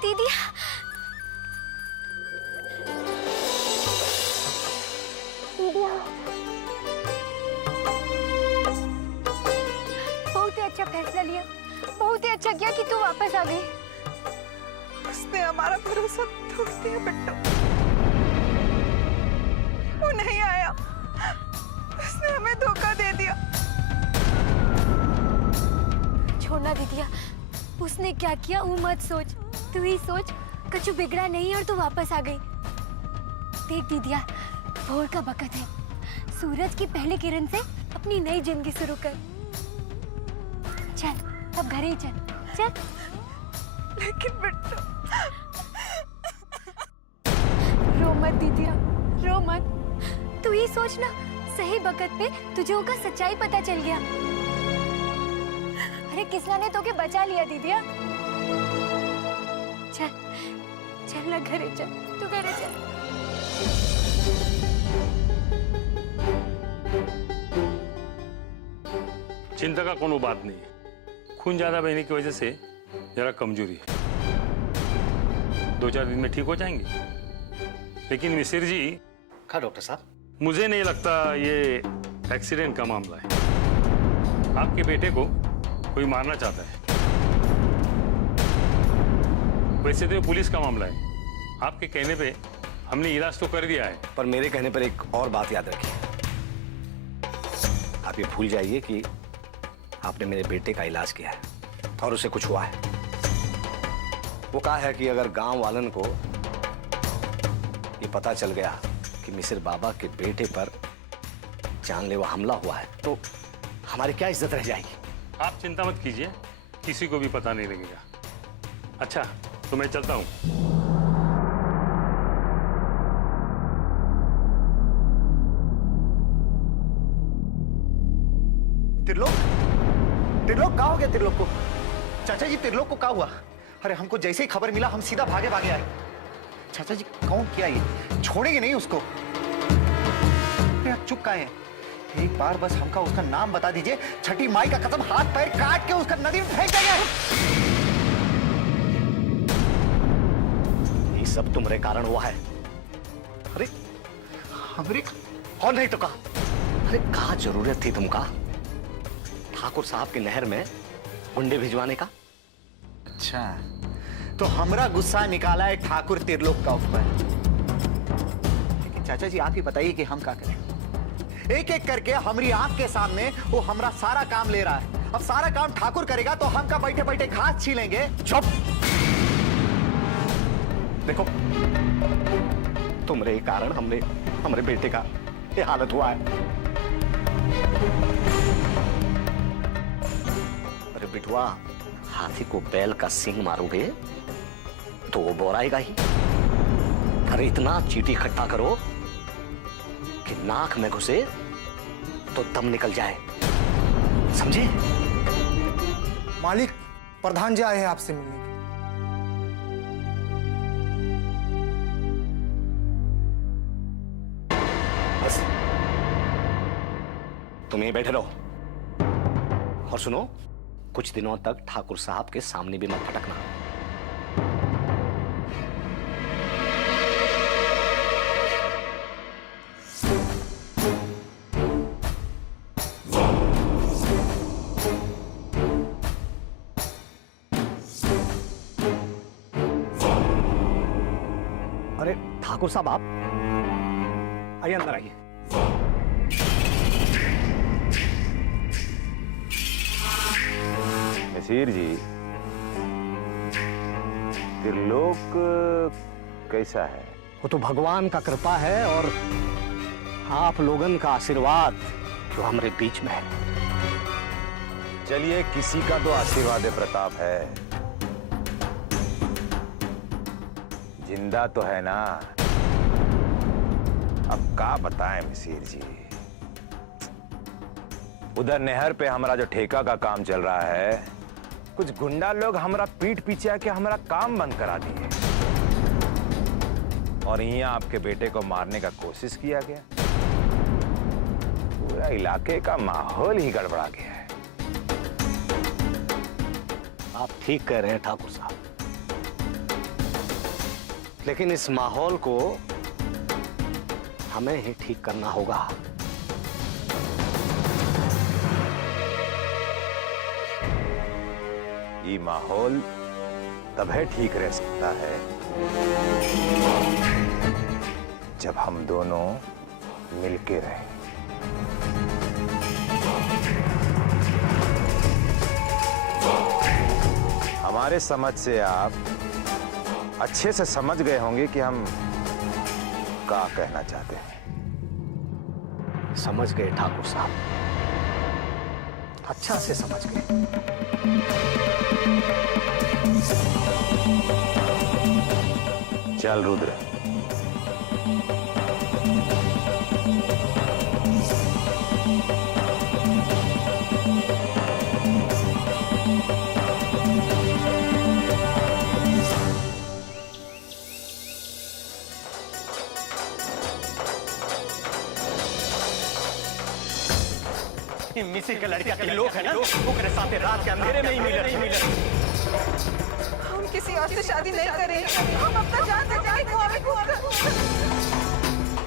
दीदिया, बहुत ही अच्छा फैसला लिया, बहुत ही अच्छा किया कि तू वापस आ गई। उसने हमारा भरोसा तोड़ दिया बिट्टू। वो नहीं आया, उसने हमें धोखा दे दिया। छोड़ना दीदिया, उसने क्या किया वो मत सोच, तू ही सोच। कछु बिगड़ा नहीं और तू वापस आ गई। देख दीदिया, भोर का वक्त है, सूरज की पहली किरण से अपनी नई जिंदगी शुरू कर। चल अब घर ही चल, चल। लेकिन बिट्टू, रो मत दीदिया, रो मत। तू ही सोच ना, सही वक्त पे तुझे उनका सच्चाई पता चल गया। अरे किसना ने तो के बचा लिया दीदिया। चल चल ना घरे चल, तू घरे चल। चिंता का कोनो बात नहीं है। खून ज्यादा बहने की वजह से जरा कमजोरी है, 2-4 दिन में ठीक हो जाएंगे। लेकिन मिसिर जी। हाँ डॉक्टर साहब, मुझे नहीं लगता ये एक्सीडेंट का मामला है। आपके बेटे को कोई मारना चाहता है। वैसे तो पुलिस का मामला है। आपके कहने पे हमने इलाज तो कर दिया है। पर मेरे कहने पर एक और बात याद रखिए। आप ये भूल जाइए कि आपने मेरे बेटे का इलाज किया है और उसे कुछ हुआ है। वो कहा है कि अगर गांव वालन को ये पता चल गया कि मिसिर बाबा के बेटे पर जानलेवा हमला हुआ है तो हमारी क्या इज्जत रह जाएगी। आप चिंता मत कीजिए, किसी को भी पता नहीं लगेगा। अच्छा तो मैं चलता हूं। त्रिलोक, त्रिलोक कहाँ हो गया? त्रिलोक को, चाचा जी त्रिलोक को क्या हुआ? अरे हमको जैसे ही खबर मिला हम सीधा भागे भागे आए। चाचा जी कौन किया ये? छोड़ेंगे नहीं उसको। अरे आप चुप काहे हैं? एक बार बस हमका उसका नाम बता दीजिए, छठी माई का कसम हाथ पैर काट के उसका नदी में फेंक देंगे। ये सब तुम्हारे कारण हुआ है। अरे हमरे और नहीं तो कहा। अरे कहा जरूरत थी तुमका ठाकुर साहब की नहर में गुंडे भिजवाने का? अच्छा तो हमरा गुस्सा निकाला है ठाकुर त्रिलोक का ऊपर। लेकिन चाचा जी आप ही बताइए कि हम क्या करें? एक एक करके हमारी आंख के सामने वो हमरा सारा काम ले रहा है। अब सारा काम ठाकुर करेगा तो हम का बैठे बैठे घास छीलेंगे। चुप! देखो तुम्हारे कारण हमरे बेटे का ये हालत हुआ है। अरे बिटवा, हाथी को बैल का सींग मारोगे तो वो बोराएगा ही। अरे इतना चीटी इकट्ठा करो कि नाक में घुसे तो दम निकल जाए, समझे? मालिक, प्रधान जी आए हैं आपसे मिलने। बस तुम यहीं बैठे रहो और सुनो, कुछ दिनों तक ठाकुर साहब के सामने भी मत फटकना। अरे ठाकुर साहब, आप आइए, अंदर आइए। नसीर जी, त्रिलोक कैसा है? वो तो भगवान का कृपा है और आप लोगन का आशीर्वाद जो हमारे बीच में है। चलिए, किसी का तो आशीर्वाद प्रताप है, जिंदा तो है ना। अब क्या बताएं मिसिर जी, उधर नहर पे हमारा जो ठेका का काम चल रहा है, कुछ गुंडा लोग हमारा पीठ पीछे आके हमारा काम बंद करा दिए और यहाँ आपके बेटे को मारने का कोशिश किया गया। पूरा इलाके का माहौल ही गड़बड़ा गया है। आप ठीक कह रहे हैं ठाकुर साहब, लेकिन इस माहौल को हमें ही ठीक करना होगा। ये माहौल तभी ठीक रह सकता है जब हम दोनों मिलके रहें। हमारे समझ से आप अच्छे से समझ गए होंगे कि हम क्या कहना चाहते हैं। समझ गए ठाकुर साहब, अच्छा से समझ गए। चल रुद्र, मिसिर का लड़का के लोग है ना, वो करे साथ रात के अंधेरे में ही मिले। हम किसी और से शादी नहीं करें, हम अपना जान दे जाएंगे हमें खुद।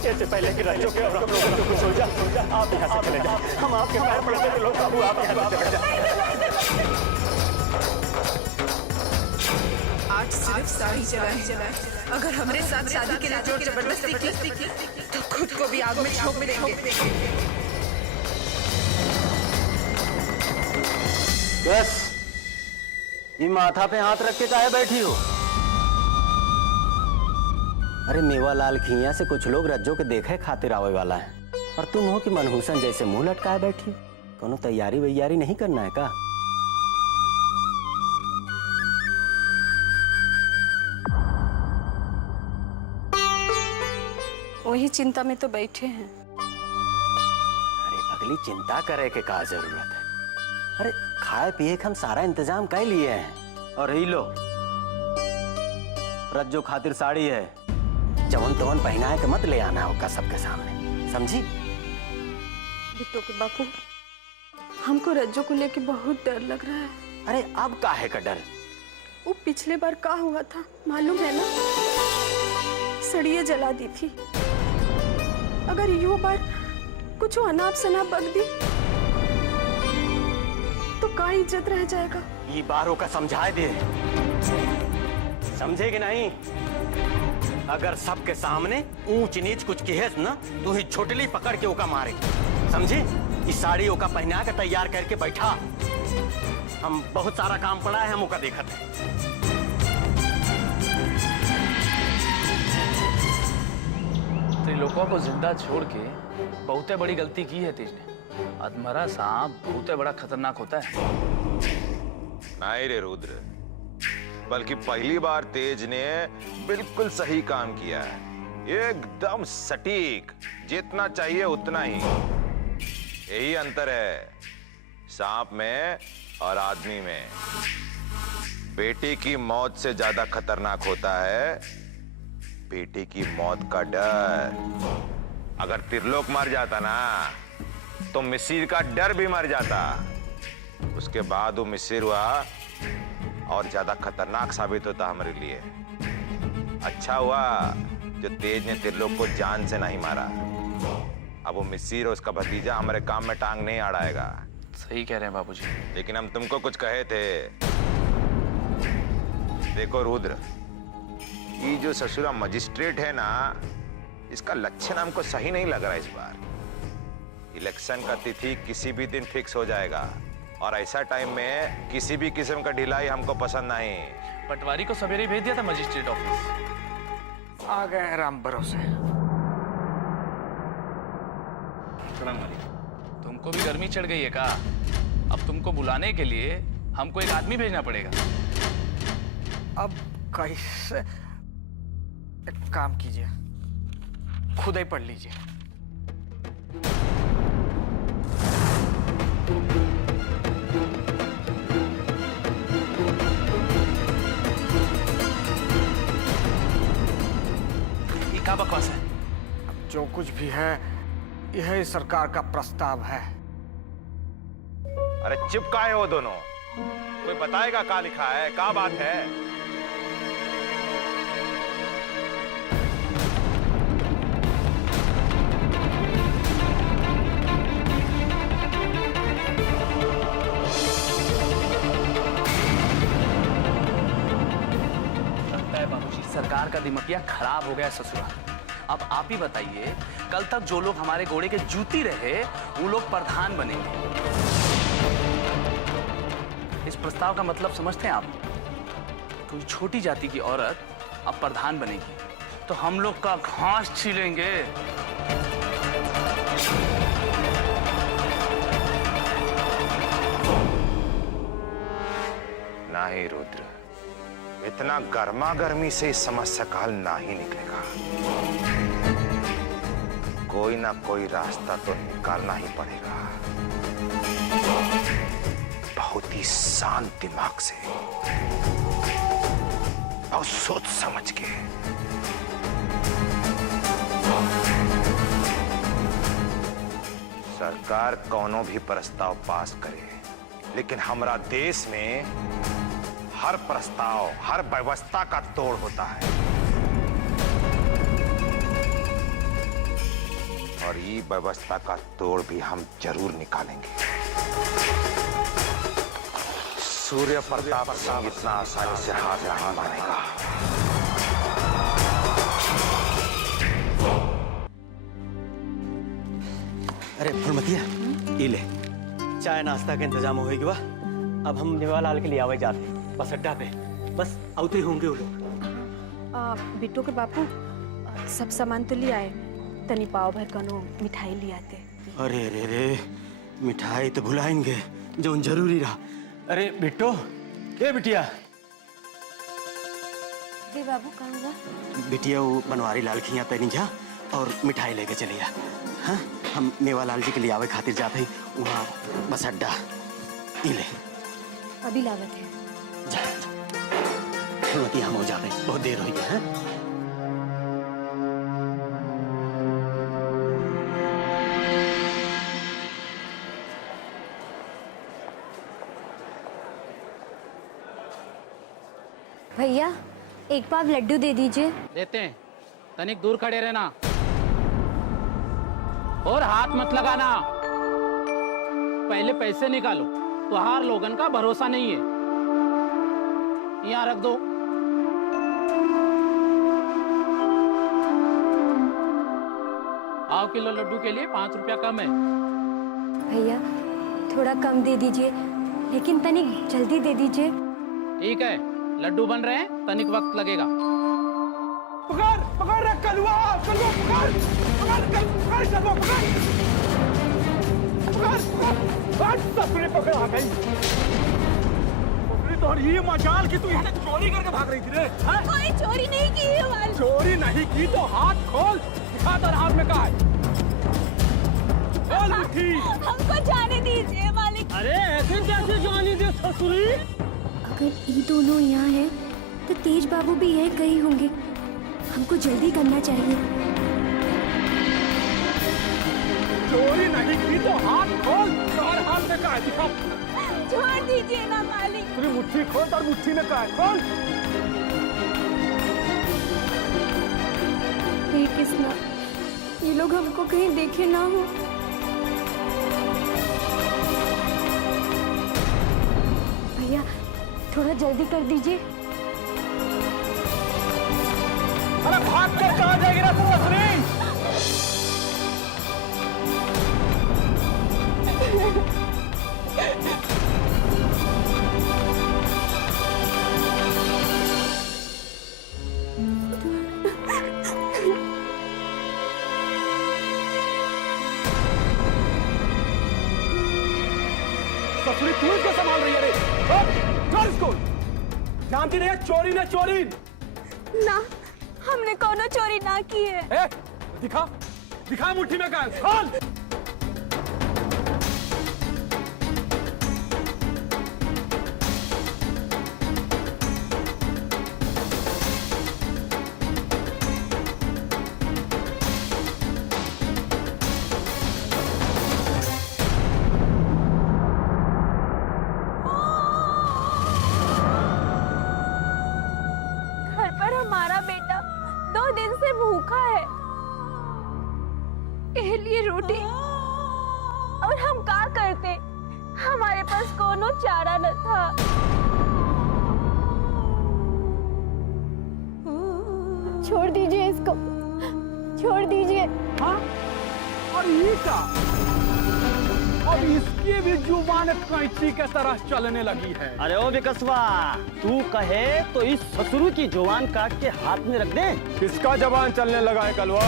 इससे पहले कि राज्यों के और आप लोगों को कुछ हो जाए, आप यहाँ से चले जाए। हम आपके पैर पड़ते हैं लोग, बाबू आप यहाँ से चले जाए। आज सिर्फ साड़ी चलाए। अगर हमारे साथ शादी के लिए जोर जबरदस्ती की तो खुद को भी आग में झोंक देंगे। बस ये माथा पे हाथ रख के काहे बैठी हो? अरे मेवालाल खिया से कुछ लोग रज्जो के देखे खातिर आवे वाला है और तुम हो कि मनहूसन जैसे मुंह लटकाए बैठी। कोनो तैयारी वैयारी नहीं करना है का? वही चिंता में तो बैठे हैं। अरे पगली, चिंता करे के का जरूरत है? अरे खाए पिए के हम सारा इंतजाम कर लिए हैं। और ही लो, रज्जो खातिर साड़ी है, जवन तवन पहनाए के मत ले आना होगा सबके सामने, समझी? बिट्टू के बापू, हमको रज्जो को लेके बहुत डर लग रहा है। अरे अब काहे का डर? वो पिछले बार क्या हुआ था मालूम है ना? सड़िए जला दी थी। अगर यो बार कुछ अनाप शनाप बक दी तो का इज्जत रह जाएगा। ये बारों का समझाए दे, समझेगी नहीं? अगर सबके सामने ऊंच नीच कुछ कहेस ना, तू ही छोटली पकड़ के ओका मारेगी, समझी? इस साड़ी ओका पहना के तैयार करके बैठा। हम बहुत सारा काम पड़ा है, हम ओका देखत है। त्रिलोकवा को जिंदा छोड़ के बहुत बड़ी गलती की है तेज ने। अधमरा सांप बहुत बड़ा खतरनाक होता है। नहीं रे रुद्र, बल्कि पहली बार तेज ने बिल्कुल सही काम किया है, एकदम सटीक, जितना चाहिए उतना ही। यही अंतर है सांप में और आदमी में। बेटी की मौत से ज्यादा खतरनाक होता है बेटी की मौत का डर। अगर त्रिलोक मर जाता ना तो मिसिर का डर भी मर जाता। उसके बाद वो मिसिर हुआ और ज्यादा खतरनाक साबित होता हमारे लिए। अच्छा हुआ जो तेज ने त्रिलोक को जान से नहीं मारा। अब वो मिसिर और उसका भतीजा हमारे काम में टांग नहीं अड़ाएगा। सही कह रहे हैं बाबूजी। लेकिन हम तुमको कुछ कहे थे। देखो रुद्र, ये जो ससुरा मजिस्ट्रेट है ना, इसका लक्षण हमको सही नहीं लग रहा इस बार। इलेक्शन का तिथि किसी भी दिन फिक्स हो जाएगा और ऐसा टाइम में किसी भी किस्म का ढिलाई हमको पसंद नहीं। पटवारी को सवेरे भेज दिया था मजिस्ट्रेट ऑफिस। आ गए राम भरोसे। अस्सलाम वालेकुम। तुमको भी गर्मी चढ़ गई है का? अब तुमको बुलाने के लिए हमको एक आदमी भेजना पड़ेगा। अब कैसे? एक काम कीजिए, खुद ही पढ़ लीजिए। ये क्या बकवास है? अब जो कुछ भी है यह सरकार का प्रस्ताव है। अरे चिपकाए हो दोनों, कोई बताएगा क्या लिखा है, क्या बात है? लगता है बाबूजी सरकार का दिमागिया खराब हो गया ससुराल। अब आप ही बताइए, कल तक जो लोग हमारे घोड़े के जूती रहे वो लोग प्रधान बनेंगे। इस प्रस्ताव का मतलब समझते हैं आप? कोई छोटी जाति की औरत अब प्रधान बनेगी तो हम लोग का घास छीलेंगे। नहीं रुद्र, इतना गर्मा गर्मी से इस समस्या का हल ना ही निकलेगा। कोई ना कोई रास्ता तो निकालना ही पड़ेगा, बहुत ही शांत दिमाग से, बहुत सोच समझ के। सरकार कोनो भी प्रस्ताव पास करे, लेकिन हमारा देश में हर प्रस्ताव, हर व्यवस्था का तोड़ होता है, और ये व्यवस्था का तोड़ भी हम जरूर निकालेंगे। सूर्य प्रताप सिंह इतना आसानी से हार नहीं मानेगा। अरे फुलमतिया, ये ले चाय नाश्ता का इंतजाम हो गया। अब हम नेवालाल के लिए आवे जाते बस अड्डा पे, बस आते होंगे वो लोग। बिट्टू के बापू सब सामान तो ले आए, तनी पाव भर कनो मिठाई ले आते। अरे रे रे, मिठाई तो भुलाएंगे जो जरूरी रहा। अरे बिट्टो, ए बिटिया। जी बाबू कहाँ जा? बिटिया वो बनवारी लाल खिया तनी जा और मिठाई लेके चलिया। हाँ, हम मेवालाल जी के लिए आवे खातिर जाते ही वहाँ बस अड्डा। ये ले अभी लागत है। जा हम हो जाते, बहुत देर हो गई है। भैया एक पाव लड्डू दे दीजिए। देते हैं, तनिक दूर खड़े रहना और हाथ मत लगाना। पहले पैसे निकालो, तुहार लोगन का भरोसा नहीं है। यहाँ रख दो। पाव किलो लड्डू के लिए 5 रुपया कम है। भैया थोड़ा कम दे दीजिए, लेकिन तनिक जल्दी दे दीजिए। ठीक है, लड्डू बन रहे हैं, तनिक वक्त लगेगा। पकड़ पकड़ रे कलवा, कलवा पकड़ पकड़ पकड़ कलवा पकड़ पकड़ सबने पकड़ आ गई। तो ये मजाल की तू यहाँ से चोरी करके भाग रही थी रे? कोई चोरी नहीं की है मालिक। चोरी नहीं की तो हाथ खोल, दिखा तेरे हाथ में क्या है? खोल मुट्ठी। हमको जाने दीजिए मालिक। अरे ऐसे कैसे जाने दे ससुरी? अगर ये दोनों यहाँ हैं, तो तेज बाबू भी यही कहीं होंगे। हमको जल्दी करना चाहिए। चोरी नहीं की तो हाथ खोल, तुम्हारे हाथ में क्या है? दिखा। छोड़ दीजिए ना मालिक। तेरी मुट्ठी खोल, तार मुट्ठी में क्या है? खोल। हे कृष्णा, ये लोग हमको कहीं देखे ना हो। भैया थोड़ा जल्दी कर दीजिए। अरे भाग कर कहाँ जाएगी ना तू असली? जानती नहीं है चोरी ने चोरी। ना, हमने कोनो चोरी ना की है। ए, दिखा दिखा मुट्ठी में क्या है, खोल। घर पर हमारा बेटा 2 दिन से भूखा है, के लिए रोटी, और हम क्या करते? हमारे पास कोनो चारा न था। छोड़ दीजिए इसको, छोड़ दीजिए। हाँ? और ये क्या? अब इसकी भी जुबान कैंची के तरह चलने लगी है। अरे ओ बिकसवा, तू कहे तो इस ससुरु की जुबान काट के हाथ में रख दे। किसका जबान चलने लगा है कलवा?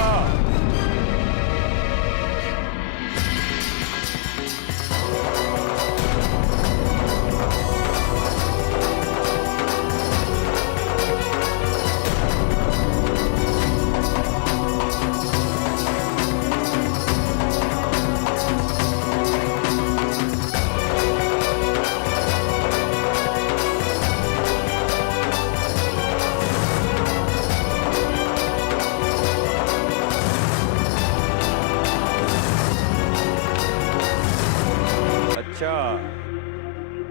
अच्छा,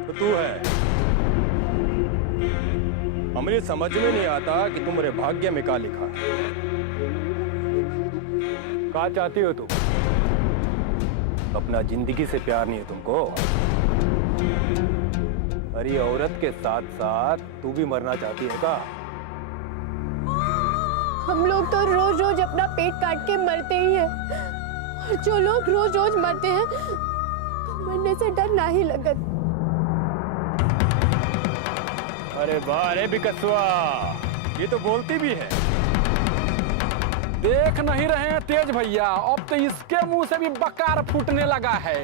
तो तू है। हमें समझ में नहीं आता कि तुम्हारे भाग्य में क्या लिखा है। क्या चाहती हो तुम? अपना जिंदगी से प्यार नहीं है तुमको? अरे औरत के साथ साथ तू भी मरना चाहती है क्या? हम लोग तो रोज रोज अपना पेट काट के मरते ही हैं, और जो लोग रोज रोज मरते हैं तो मरने से डर ना ही लगत। अरे वाह, अरे बिकसवा, ये तो बोलती भी है। देख नहीं रहे हैं तेज भैया, अब तो इसके मुंह से भी बकार फूटने लगा है।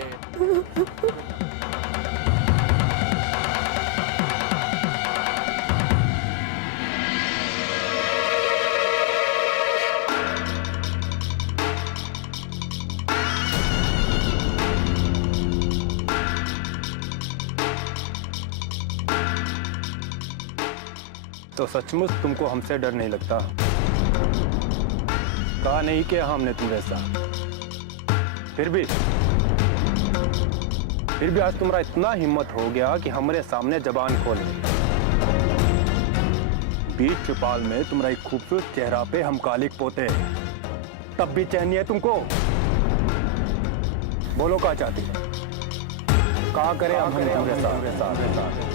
तो सचमुच तुमको हमसे डर नहीं लगता? कहा नहीं किया हमने तुम ऐसा, फिर भी आज तुम्हारा इतना हिम्मत हो गया कि हमारे सामने जबान खोले। बीच चौपाल में तुम्हारा एक खूबसूरत चेहरा पे हम कालिक पोते, तब भी चैन नहीं है तुमको? बोलो क्या चाहती है? कहा करें हम तुम्हारे साथ?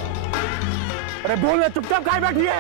अरे बोल, चुपचाप काहे बैठी है?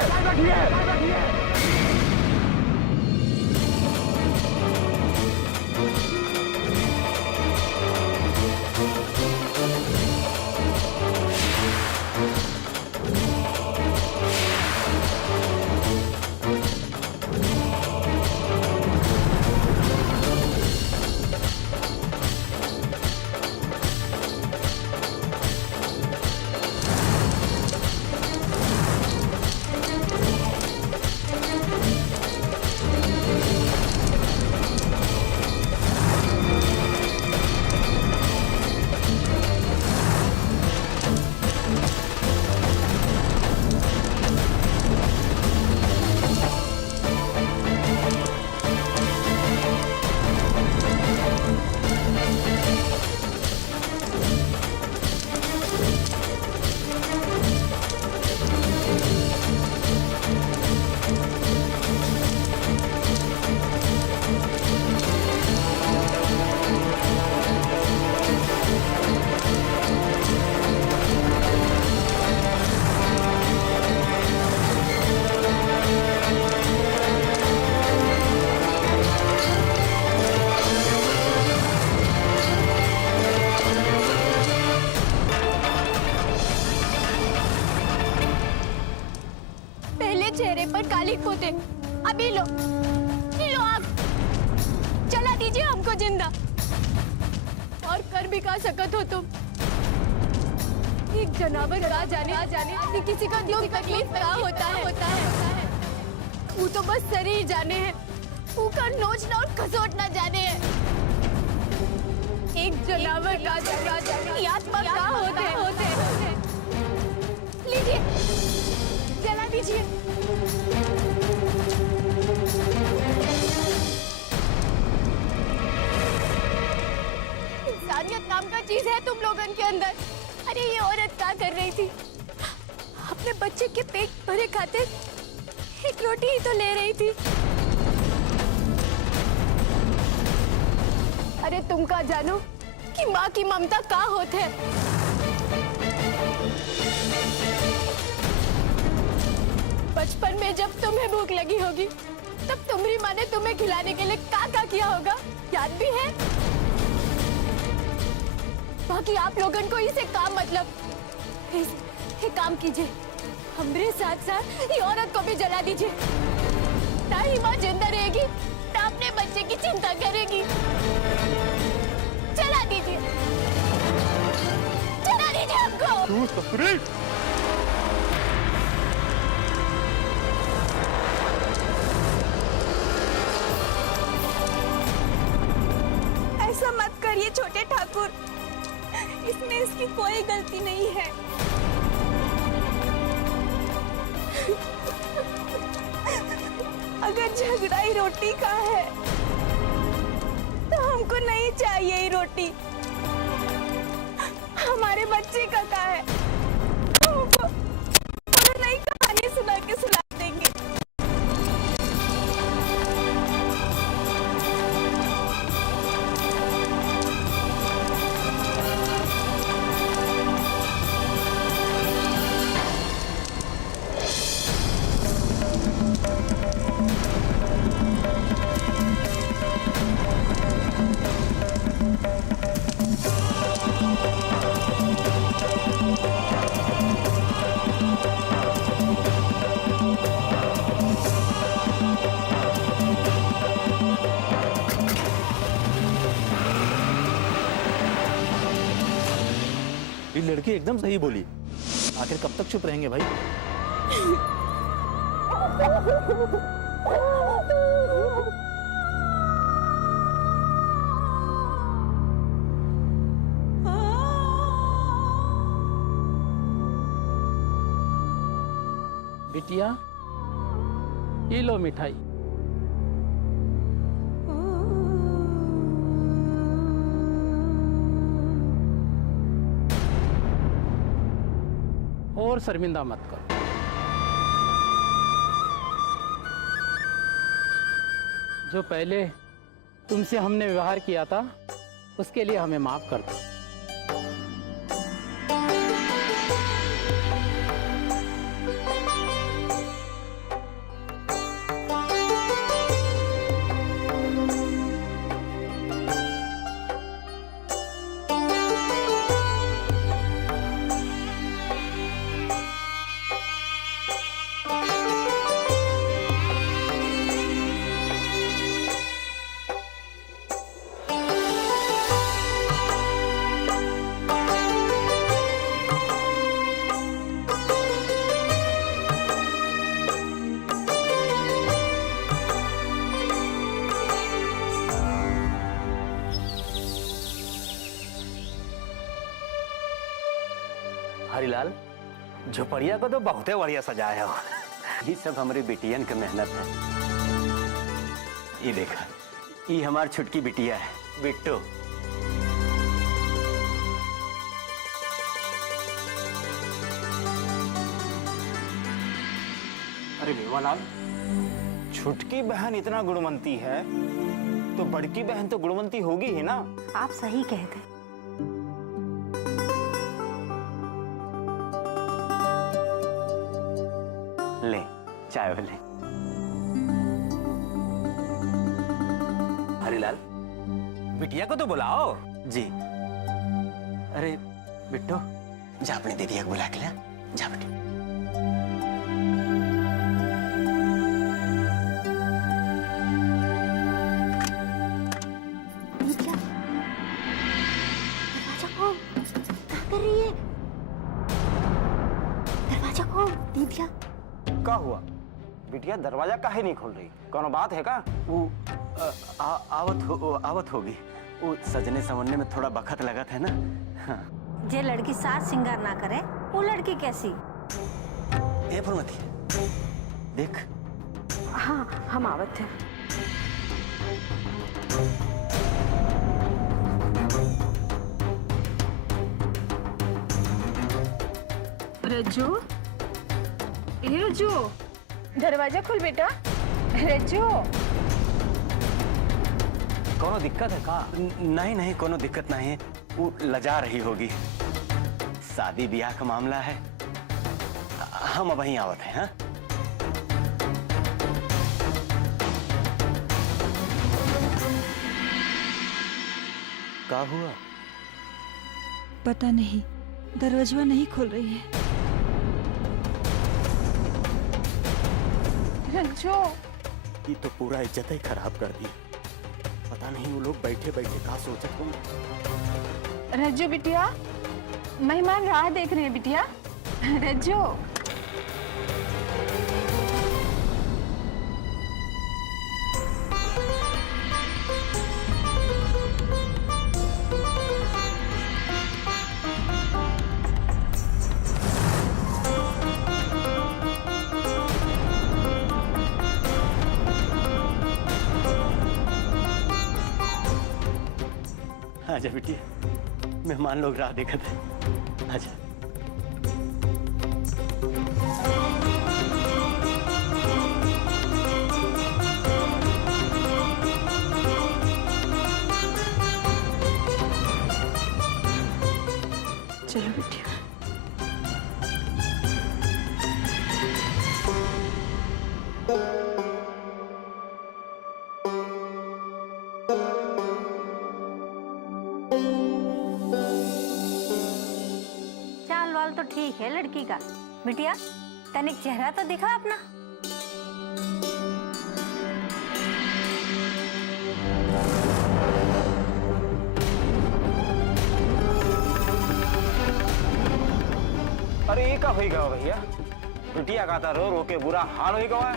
चेहरे पर कालिक पोते, अभी लो आग, चला दीजिए हमको जिंदा। और कर भी का सकत हो तुम? एक जानवर का जाने कि किसी का दुख तकलीफ क्या होता है वो तो बस शरीर जाने है, वो का नोचना और खसोटना जाने है। एक जानवर का जाने आत्मा क्या होते हैं। लीजिए, जला दीजिए। इंसानियत नाम का चीज है तुम लोगन के अंदर। अरे ये औरत क्या कर रही थी? अपने बच्चे के पेट भरे खातिर एक रोटी ही तो ले रही थी। अरे तुम का जानो कि माँ की ममता का होत है। बचपन में जब तुम्हें भूख लगी होगी तब तुम्हारी माँ ने तुम्हें खिलाने के लिए क्या किया होगा, याद भी है? बाकी आप लोगन को इसे काम मतलब ये काम कीजिए, हमरे साथ साथ ये औरत को भी जला दीजिए। ना ही माँ जिंदा रहेगी ना अपने बच्चे की चिंता करेगी। जला दीजिए हमको। ऐसा मत करिए छोटे ठाकुर, इसमें इसकी कोई गलती नहीं है। अगर झगड़ा ही रोटी का है तो हमको नहीं चाहिए ये रोटी। हमारे बच्चे का है, हमको नई कहानी सुना के सुला देंगे। ये लड़की एकदम सही बोली। आखिर कब तक चुप रहेंगे भाई? बिटिया, ये लो मिठाई। और शर्मिंदा मत करो। जो पहले तुमसे हमने व्यवहार किया था उसके लिए हमें माफ कर दो। हरिलाल, झोपड़िया को तो बहुत बढ़िया सजाया हो। ये सब हमारी बिटियन की मेहनत है। ये देखा, ये हमारी छुटकी बिटिया है, बिट्टू। अरे मेवालाल, छुटकी बहन इतना गुणवंती है तो बड़की बहन तो गुणवंती होगी ही ना। आप सही कहते। ले चाय ले। हरिलाल, बिटिया को तो बुलाओ। जी। अरे बिट्टू, जा अपनी दीदी को बुला के ला। जा बेटी। क्या कर रही है? हुआ? बिटिया दरवाजा काहे नहीं खोल रही? कोनो बात है का? वो आवत होगी। वो सजने संवरने में थोड़ा बखत लगा था ना। हाँ। जे लड़की साज श्रृंगार ना करे वो लड़की कैसी? ए फुलमती, देख। हाँ, हम आवत थे। रज्जू, ए रज्जू, दरवाजा खोल बेटा। रज्जू, कोनो दिक्कत है का? नहीं नहीं, कोनो दिक्कत नहीं है। वो लजा रही होगी, शादी ब्याह का मामला है। हम अब वहीं आवत हैं। हाँ, क्या हुआ? पता नहीं, दरवाजा नहीं खोल रही है। रज्जू, ये तो पूरा इज्जत ही खराब कर दी। पता नहीं वो लोग बैठे बैठे क्या सोचत होंगे। रज्जू बिटिया, मेहमान राह देख रहे हैं बिटिया। रज्जू, आजा बिटिया, मेहमान लोग राह देखत है। आजा। चलो बिटिया। चाल वाल तो ठीक है लड़की का। बिटिया तनिक चेहरा तो दिखा अपना। अरे ये का होई गवा भैया? बिटिया का रो रो के बुरा हाल होई गवा।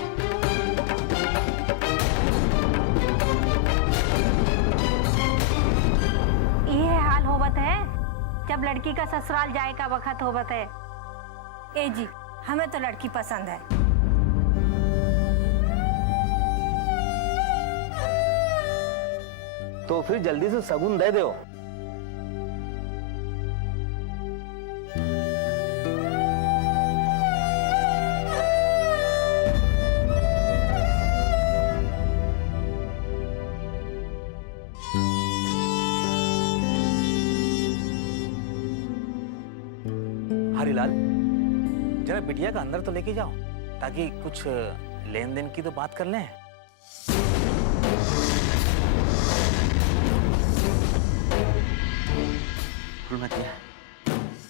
ये हाल होवत है जब लड़की का ससुराल जाए का वक्त होवत है। ए जी, हमें तो लड़की पसंद है। तो फिर जल्दी से सगुन दे दो। हरिलाल, जरा बिटिया का अंदर तो लेके जाओ ताकि कुछ लेन देन की तो बात कर लें। फुलमतिया,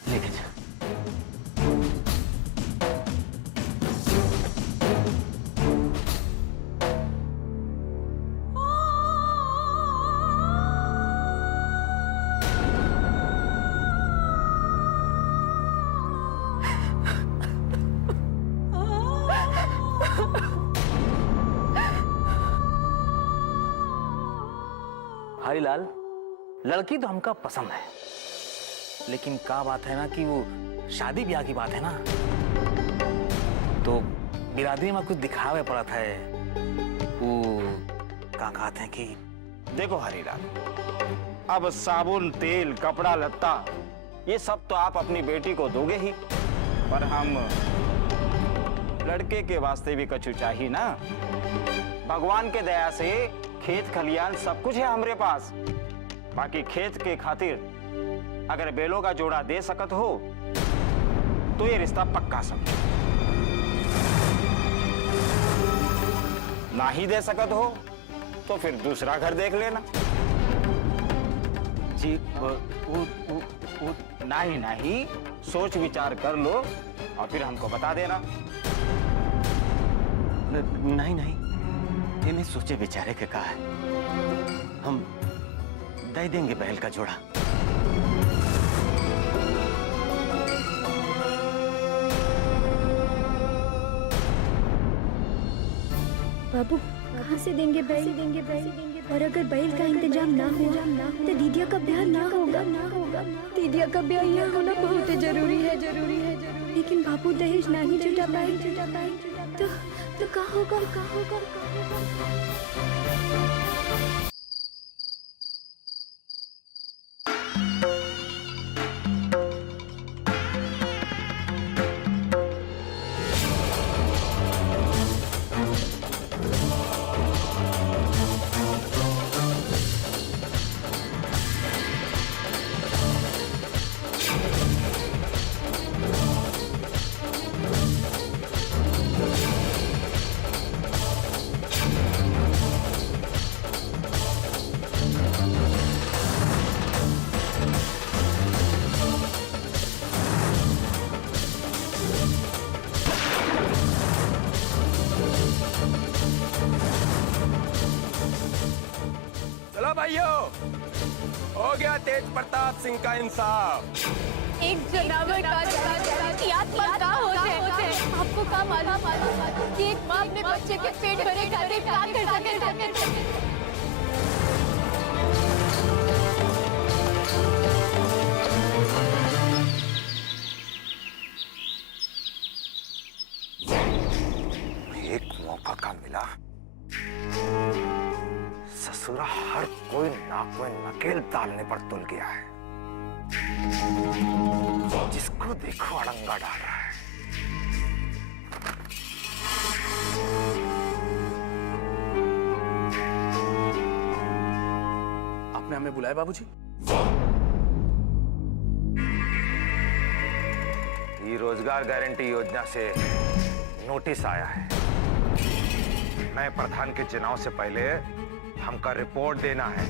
लेके जा। हरिलाल, लड़की तो हमका पसंद है, लेकिन का बात है ना कि वो शादी ब्याह की बात है ना, तो बिरादरी में कुछ दिखावे पड़ता है। वो का कहते हैं कि देखो हरिलाल, अब साबुन, तेल, कपड़ा लत्ता ये सब तो आप अपनी बेटी को दोगे ही, पर हम लड़के के वास्ते भी कछु चाहिए ना। भगवान के दया से खेत खलियान सब कुछ है हमारे पास। बाकी खेत के खातिर अगर बेलों का जोड़ा दे सकत हो तो ये रिश्ता पक्का समझो। ना ही दे सकत हो तो फिर दूसरा घर देख लेना। जी, वो नहीं, सोच विचार कर लो और फिर हमको बता देना। नहीं नहीं, ये मैं सोचे विचारे के कहा है। हम दे देंगे बैल का जोड़ा। बाबू कहाँ से देंगे बैल? और अगर बैल का इंतजाम ना हुआ तो दीदिया का ब्याह ना होगा। दीदिया का ब्याह यहाँ होना बहुत जरूरी है। लेकिन बाबू दहेज नहीं जुटा पाए तो कहाँ होगा? चलो भाइयों, हो गया तेज प्रताप सिंह का इंसाफ। एक जनावर का की आत्मा का होते। आपको क्या मालूम कि एक माँ अपने बच्चे के पेट भरे खातिर क्या कर सके? एक मौका का मिला, ससुरा हर कोई नाक में नकेल डालने पर तुल गया है। जिसको देखो अड़ंगा डाल रहा है। आपने हमें बुलाया बाबूजी? ये रोजगार गारंटी योजना से नोटिस आया है। नए प्रधान के चुनाव से पहले हमका रिपोर्ट देना है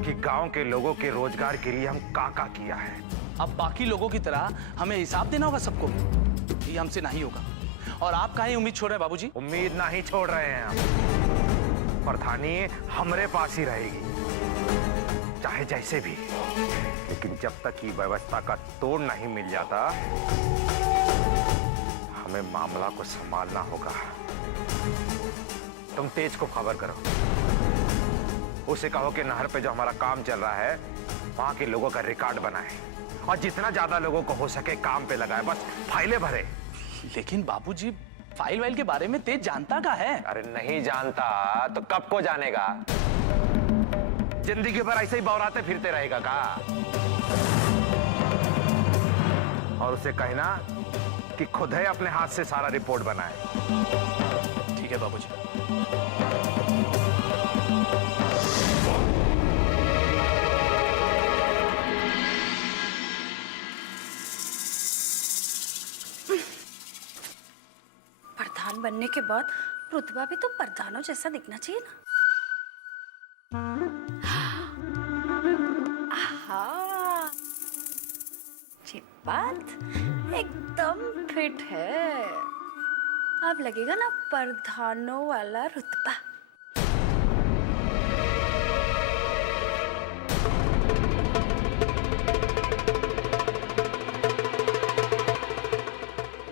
कि गांव के लोगों के रोजगार के लिए हम का किया है। अब बाकी लोगों की तरह हमें हिसाब देना होगा सबको? ये हमसे नहीं होगा। और आप काहे उम्मीद छोड़ रहे हैं बाबूजी? उम्मीद नहीं छोड़ रहे हैं हम। प्रधानी हमारे पास ही रहेगी, चाहे जैसे भी। लेकिन जब तक ये व्यवस्था का तोड़ नहीं मिल जाता, हमें मामला को संभालना होगा। तुम तेज को खबर करो, उसे कहो कि नहर पे जो हमारा काम चल रहा है वहां के लोगों का रिकॉर्ड बनाए और जितना ज्यादा लोगों को हो सके काम पे लगाए, बस फाइलें भरे। लेकिन बाबूजी, फाइल वाइल के बारे में तेज जानता का है? अरे नहीं जानता तो कब को जानेगा? जिंदगी भर ऐसे ही बौराते फिरते रहेगा का? और उसे कहना कि खुद है अपने हाथ से सारा रिपोर्ट बनाए। ठीक है बाबूजी। प्रधान बनने के बाद रुतबा भी तो प्रधानों जैसा दिखना चाहिए ना। आहा, ये बात एकदम फिट है। अब लगेगा ना प्रधानों वाला रुतबा।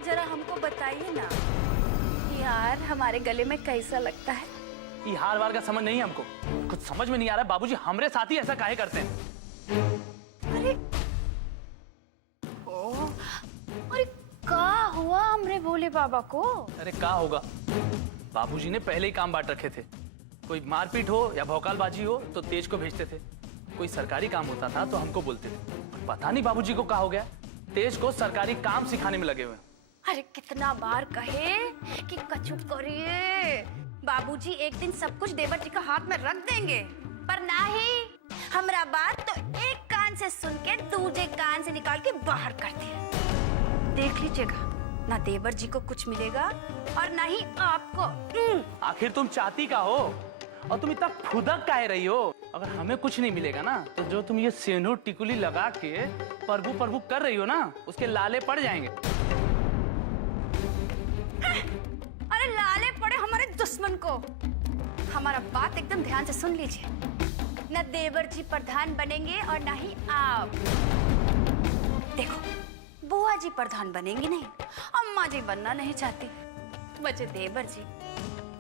जरा हमको बताइए ना यार, हमारे गले में कैसा लगता है? ये हार वार का समझ नहीं है हमको। कुछ समझ में नहीं आ रहा है बाबूजी, हमरे साथ ही ऐसा काहे करते हैं? अरे का हुआ हमरे भोले बाबा को? अरे का होगा, बाबूजी ने पहले ही काम बांट रखे थे। कोई मारपीट हो या भौकालबाजी हो तो तेज को भेजते थे, कोई सरकारी काम होता था तो हमको बोलते थे। पता नहीं बाबूजी को क्या हो गया, तेज को सरकारी काम सिखाने में लगे हुए। अरे कितना बार कहे कि कछु करिए, बाबूजी एक दिन सब कुछ देवर जी का हाथ में रख देंगे, पर नहीं, हमरा बात तो एक कान से सुन के दूसरे कान से निकाल के बाहर कर दिया। देख लीजिएगा, ना देवर जी को कुछ मिलेगा और ना ही आपको। आखिर तुम चाहती का हो और तुम इतना फुदक काहे रही हो? अगर हमें कुछ नहीं मिलेगा ना तो जो तुम ये सेनूर टिकुली लगा के प्रभु प्रभु कर रही हो ना, उसके लाले पड़ जाएंगे। अरे लाले पड़े हमारे दुश्मन को। हमारा बात एकदम ध्यान से सुन लीजिए, न देवर जी प्रधान बनेंगे और ना ही आप। देखो, बुआ जी प्रधान बनेंगी नहीं, अम्मा जी बनना नहीं चाहती, बचे देवर जी।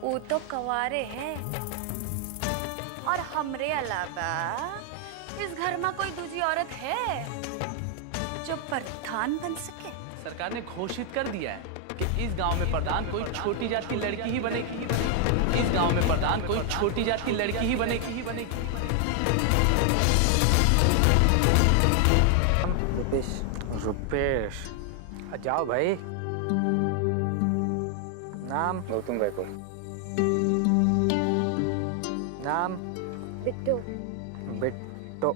वो तो कवारे हैं और हमरे अलावा इस घर में कोई दूसरी औरत है जो प्रधान बन सके। सरकार ने घोषित कर दिया है कि इस गांव में प्रधान कोई छोटी जात की लड़की ही बनेगी। इस गांव में प्रधान कोई छोटी जात की लड़की ही बनेगी। रुपेश जाओ भाई। नाम गौतम गायकवाड़। नाम बिट्टू। बिट्टो।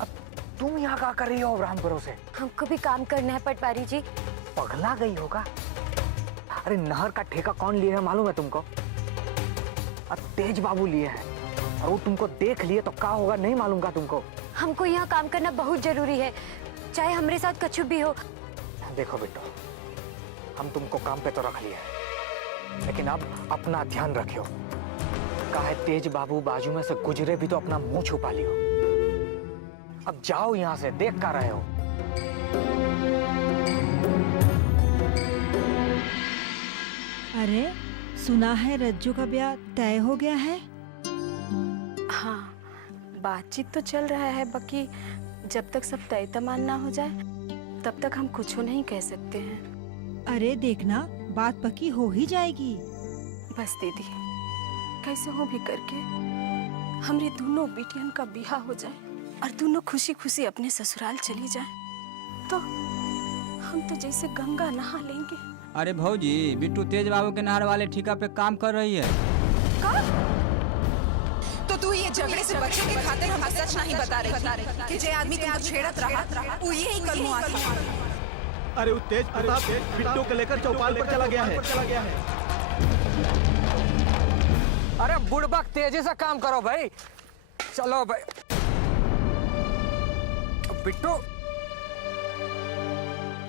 अब तुम यहाँ क्या कर रही हो रामपुरों से? हमको भी काम करना है पटवारी जी। पगला गई होगा। अरे नहर का ठेका कौन लिए है मालूम है तुमको? अब तेज बाबू लिए हैं और वो तुमको देख लिए तो क्या होगा नहीं मालूम का तुमको? हमको यहाँ काम करना बहुत जरूरी है, चाहे हमारे साथ कछु भी हो। देखो बेटो, हम तुमको काम पे तो रख लिए, लेकिन अब अपना ध्यान रखियो। काहे तेज बाबू बाजू में से गुजरे भी तो अपना मुंह छुपा लियो। अब जाओ यहाँ से, देख कर रहे हो। अरे सुना है रज्जू का ब्याह तय हो गया है? हाँ, बातचीत तो चल रहा है, बाकी जब तक सब तय तमान ना हो जाए तब तक हम कुछ नहीं कह सकते हैं। अरे देखना, बात पक्की हो ही जाएगी। बस दीदी, कैसे हो भी करके हमारे दोनों बेटियन का ब्याह हो जाए और दोनों खुशी खुशी अपने ससुराल चली जाए तो हम तो जैसे गंगा नहा लेंगे। अरे भौजी, बिट्टू तेज बाबू के नहर वाले ठेका पे काम कर रही है। तो तू ये झगड़े से बचने के खातिर हम सच नहीं बता रही कि जे आदमी तुमको छेड़त रहा वो यही कलमुआ था। अरे वो तेज प्रताप बिट्टू को लेकर चौपाल पर चला गया है। अरे बुड़बक, तेजी से काम करो भाई। चलो भाई। बिट्टू,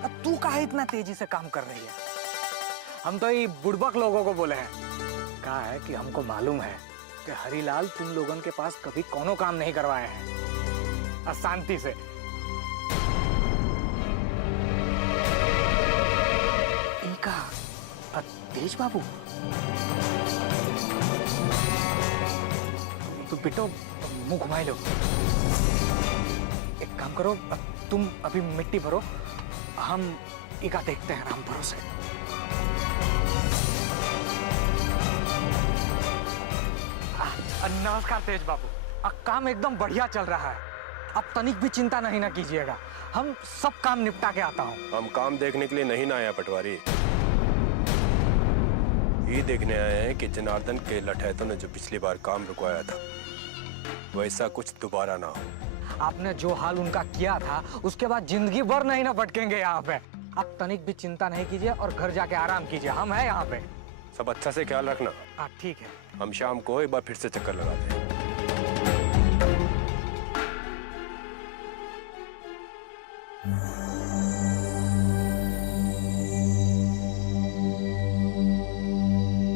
अब तू काहे इतना तेजी से काम कर रही है? हम तो ये बुड़बक लोगों को बोले हैं। कहा है कि हमको मालूम है कि हरीलाल तुम लोगों के पास कभी कोनो काम नहीं करवाए हैं अशांति से। इनका तेज बाबू तो बिट्टो मुंह घुमाए लो। एक काम करो, तुम अभी मिट्टी भरो, हम इका देखते हैं रामपुरों से। नमस्कार तेज बाबू, काम एकदम बढ़िया चल रहा है। अब तनिक भी चिंता नहीं ना कीजिएगा, हम सब काम निपटा के आता हूँ। हम काम देखने के लिए नहीं ना आया पटवारी, ये देखने आए हैं कि जनार्दन के लठैतों ने जो पिछली बार काम रुकवाया था वैसा कुछ दोबारा ना हो। आपने जो हाल उनका किया था उसके बाद जिंदगी भर नहीं ना भटकेंगे यहाँ पे। आप तनिक भी चिंता नहीं कीजिए और घर जाके आराम कीजिए, हम हैं यहाँ पे। सब अच्छा से ख्याल रखना। ठीक है। हम शाम को एक बार फिर से चक्कर लगाते हैं।